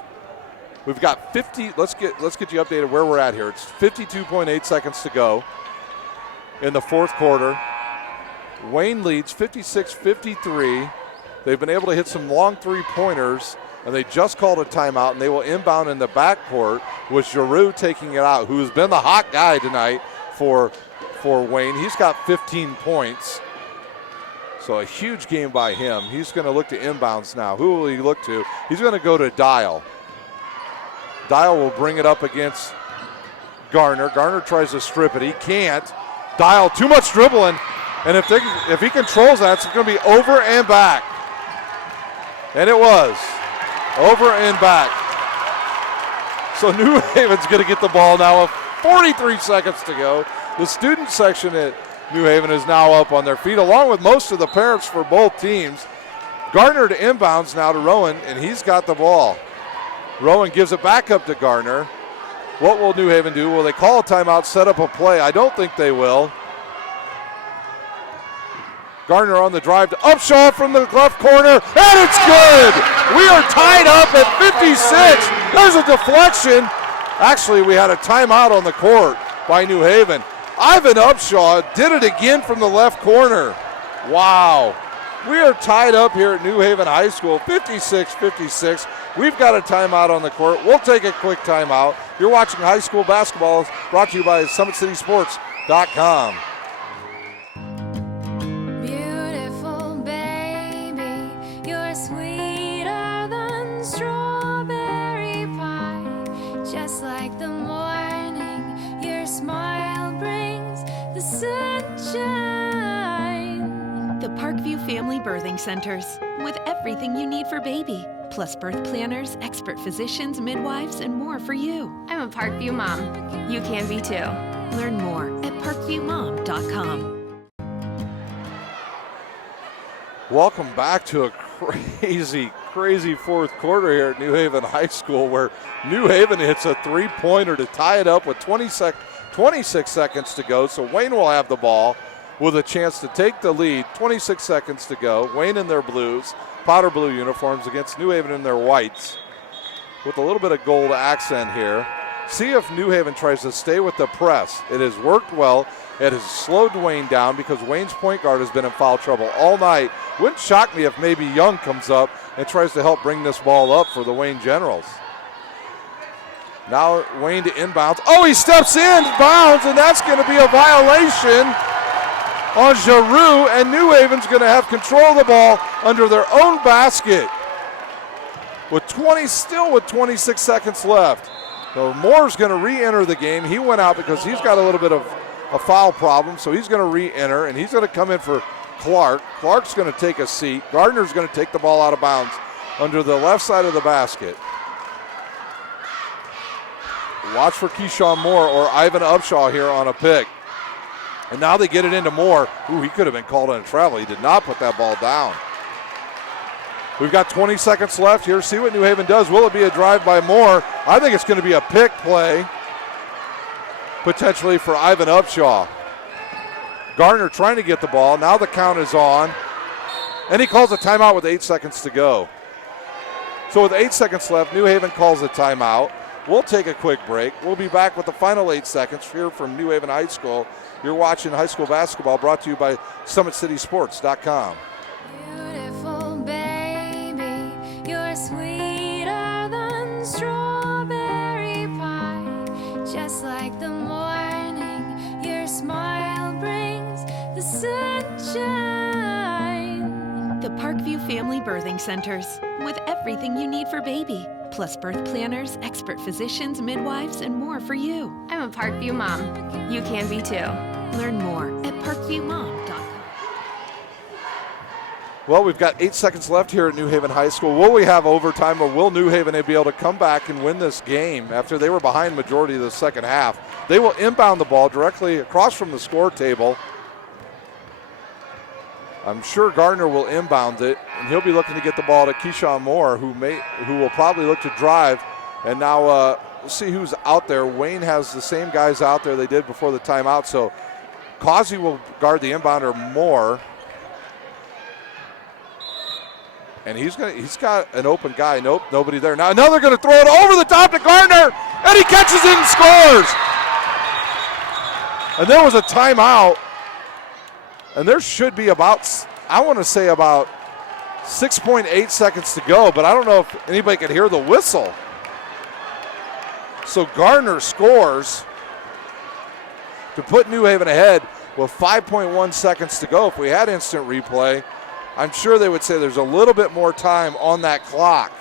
We've got 50. Let's get you updated where we're at here. It's 52.8 seconds to go in the fourth quarter. Wayne leads 56-53. They've been able to hit some long three-pointers, and they just called a timeout, and they will inbound in the backcourt with Giroux taking it out, who has been the hot guy tonight for Wayne. He's got 15 points. So a huge game by him. He's going to look to inbounds now. Who will he look to? He's going to go to Dial. Dial will bring it up against Garner. Garner tries to strip it. He can't. Dial, too much dribbling. And if he controls that, it's going to be over and back. And it was. Over and back. So New Haven's going to get the ball now with 43 seconds to go. The student section at New Haven is now up on their feet, along with most of the parents for both teams. Gardner to inbounds now to Rowan, and he's got the ball. Rowan gives it back up to Gardner. What will New Haven do? Will they call a timeout, set up a play? I don't think they will. Gardner on the drive to Upshaw from the left corner, and it's good! We are tied up at 56. There's a deflection. Actually, we had a timeout on the court by New Haven. Ivan Upshaw did it again from the left corner. Wow. We are tied up here at New Haven High School, 56-56. We've got a timeout on the court. We'll take a quick timeout. You're watching high school basketball, brought to you by SummitCitySports.com. Beautiful baby, you're sweeter than strawberry pie. Just like the morning, your smile brings the sunshine. The Parkview Family Birthing Centers, with everything you need for baby, plus birth planners, expert physicians, midwives, and more for you. I'm a Parkview mom. You can be too. Learn more at parkviewmom.com. Welcome back to a crazy fourth quarter here at New Haven High School, where New Haven hits a three-pointer to tie it up with 26 seconds to go. So Wayne will have the ball with a chance to take the lead. 26 seconds to go. Wayne in their blues, powder blue uniforms against New Haven in their whites with a little bit of gold accent here. See if New Haven tries to stay with the press. It has worked well. It has slowed Wayne down because Wayne's point guard has been in foul trouble all night. Wouldn't shock me if maybe Young comes up and tries to help bring this ball up for the Wayne Generals. Now Wayne to inbounds. Oh, he steps in, bounds, and that's going to be a violation on Giroux, and New Haven's going to have control of the ball under their own basket with 26 seconds left. So Moore's going to re-enter the game. He went out because he's got a little bit of a foul problem, so he's going to re-enter, and he's going to come in for Clark. Clark's going to take a seat. Gardner's going to take the ball out of bounds under the left side of the basket. Watch for Keyshawn Moore or Ivan Upshaw here on a pick. And now they get it into Moore. Ooh, he could have been called on a travel. He did not put that ball down. We've got 20 seconds left here. See what New Haven does. Will it be a drive by Moore? I think it's going to be a pick play, potentially for Ivan Upshaw. Gardner trying to get the ball. Now the count is on. And he calls a timeout with 8 seconds to go. So with 8 seconds left, New Haven calls a timeout. We'll take a quick break. We'll be back with the final 8 seconds here from New Haven High School. You're watching high school basketball brought to you by SummitCitySports.com. Beautiful baby, you're sweeter than strawberry pie. Just like the morning, your smile brings the sunshine. The Parkview Family Birthing Centers, with everything you need for baby, plus birth planners, expert physicians, midwives, and more for you. I'm a Parkview mom. You can be too. Learn more at parkviewmom.com. Well, we've got 8 seconds left here at New Haven High School. Will we have overtime, or will New Haven be able to come back and win this game after they were behind majority of the second half? They will inbound the ball directly across from the score table. I'm sure Gardner will inbound it, and he'll be looking to get the ball to Keyshawn Moore, who will probably look to drive. And now we'll see who's out there. Wayne has the same guys out there they did before the timeout, so Causey will guard the inbounder Moore. And he's got an open guy. Nope, nobody there. Now they're going to throw it over the top to Gardner, and he catches it and scores. And there was a timeout, and there should be about 6.8 seconds to go, but I don't know if anybody could hear the whistle. So Gardner scores to put New Haven ahead with 5.1 seconds to go. If we had instant replay, I'm sure they would say there's a little bit more time on that clock.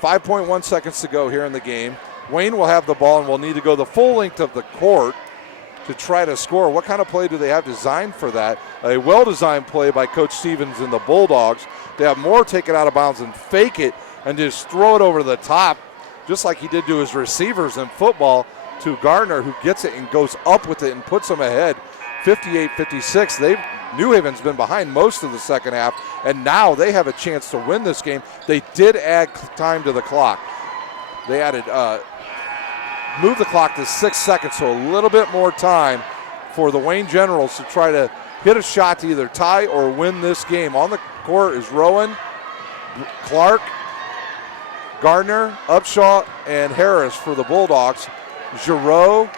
5.1 seconds to go here in the game. Wayne will have the ball and will need to go the full length of the court to try to score. What kind of play do they have designed for that? A well-designed play by Coach Stevens and the Bulldogs. They have Moore take it out of bounds and fake it and just throw it over the top, just like he did to his receivers in football, to Gardner, who gets it and goes up with it and puts them ahead 58-56. New Haven's been behind most of the second half, and now they have a chance to win this game. They did add time to the clock. They added move the clock to 6 seconds, so a little bit more time for the Wayne Generals to try to hit a shot to either tie or win this game. On the court is Rowan, Clark, Gardner, Upshaw, and Harris for the Bulldogs. Giroux,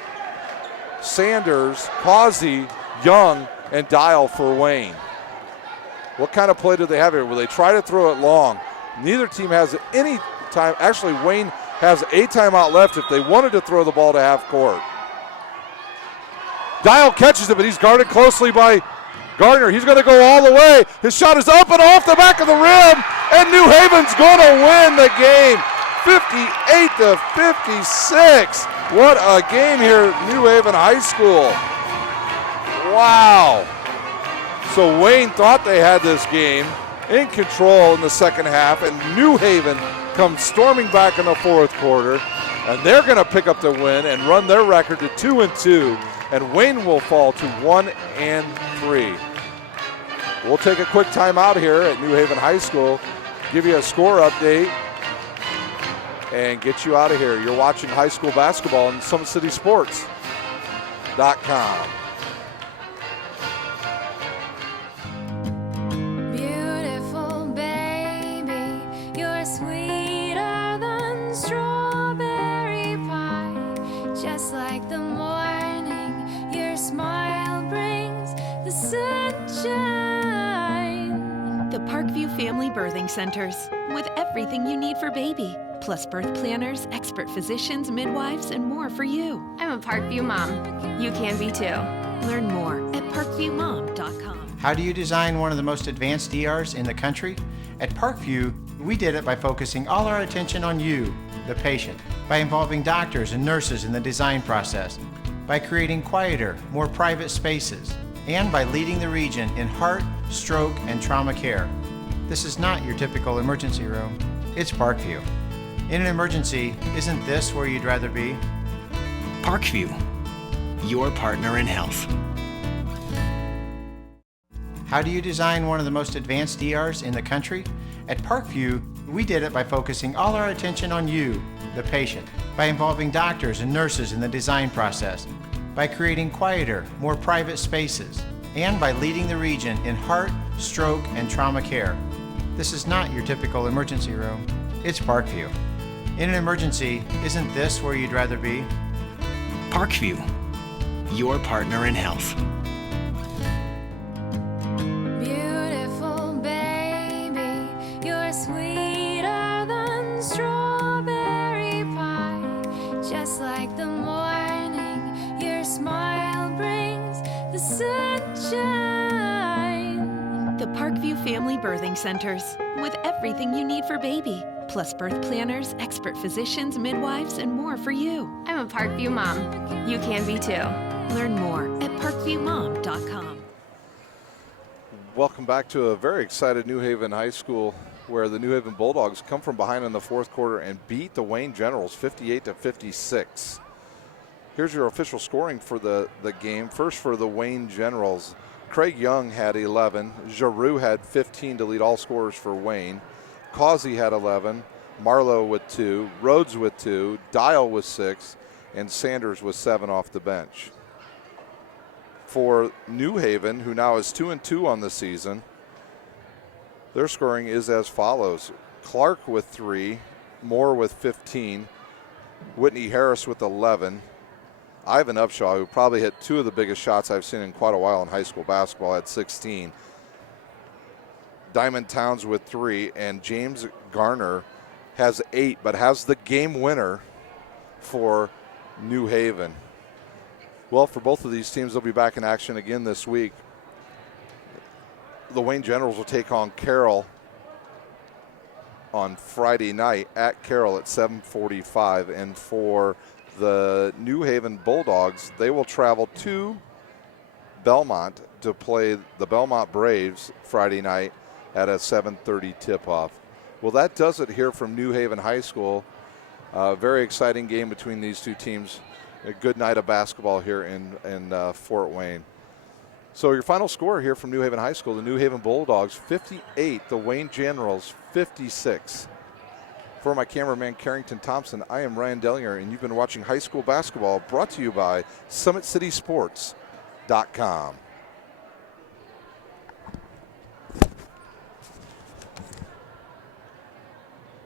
Sanders, Causey, Young, and Dial for Wayne. What kind of play do they have here? Will they try to throw it long? Neither team has any time. Actually, Wayne has a timeout left if they wanted to throw the ball to half court. Dial catches it, but he's guarded closely by Gardner. He's going to go all the way. His shot is up and off the back of the rim, and New Haven's going to win the game, 58-56. What a game here at New Haven High School. Wow. So Wayne thought they had this game in control in the second half, and New Haven comes storming back in the fourth quarter, and they're going to pick up the win and run their record to 2-2, and Wayne will fall to 1-3. We'll take a quick timeout here at New Haven High School, give you a score update, and get you out of here. You're watching high school basketball on SummitCitySports.com. Beautiful baby, you're sweeter than strawberry. Just like the morning, your smile brings the sunshine. The Parkview Family Birthing Centers, with everything you need for baby, plus birth planners, expert physicians, midwives, and more for you. I'm a Parkview mom. You can be too. Learn more at parkviewmom.com. How do you design one of the most advanced ERs in the country? At Parkview, we did it by focusing all our attention on you, the patient, by involving doctors and nurses in the design process, by creating quieter, more private spaces, and by leading the region in heart, stroke, and trauma care. This is not your typical emergency room. It's Parkview. In an emergency, isn't this where you'd rather be? Parkview, your partner in health. How do you design one of the most advanced ERs in the country? At Parkview, we did it by focusing all our attention on you, the patient, by involving doctors and nurses in the design process, by creating quieter, more private spaces, and by leading the region in heart, stroke, and trauma care. This is not your typical emergency room. It's Parkview. In an emergency, isn't this where you'd rather be? Parkview, your partner in health. Beautiful baby, you're sweeter than strawberry pie. Just like the morning, your smile brings the sunshine. The Parkview Family Birthing Centers, with everything you need for baby, plus birth planners, expert physicians, midwives, and more for you. I'm a Parkview mom. You can be too. Learn more at parkviewmom.com. Welcome back to a very excited New Haven High School, where the New Haven Bulldogs come from behind in the fourth quarter and beat the Wayne Generals 58-56. Here's your official scoring for the game. First for the Wayne Generals, Craig Young had 11, Giroux had 15 to lead all scorers for Wayne, Causey had 11, Marlowe with 2, Rhodes with 2, Dial with 6, and Sanders with 7 off the bench. For New Haven, who now is 2-2 on the season, their scoring is as follows. Clark with 3, Moore with 15, Whitney Harris with 11, Ivan Upshaw, who probably hit 2 of the biggest shots I've seen in quite a while in high school basketball, at 16. Diamond Towns with 3, and James Garner has 8, but has the game winner for New Haven. Well, for both of these teams, they'll be back in action again this week. The Wayne Generals will take on Carroll on Friday night at Carroll at 7:45, and for the New Haven Bulldogs, they will travel to Belmont to play the Belmont Braves Friday night at a 7:30 tip-off. Well, that does it here from New Haven High School. Very exciting game between these two teams. A good night of basketball here in Fort Wayne. So your final score here from New Haven High School, the New Haven Bulldogs 58, the Wayne Generals 56. For my cameraman Carrington Thompson, I am Ryan Dellinger, and you've been watching high school basketball, brought to you by SummitCitySports.com.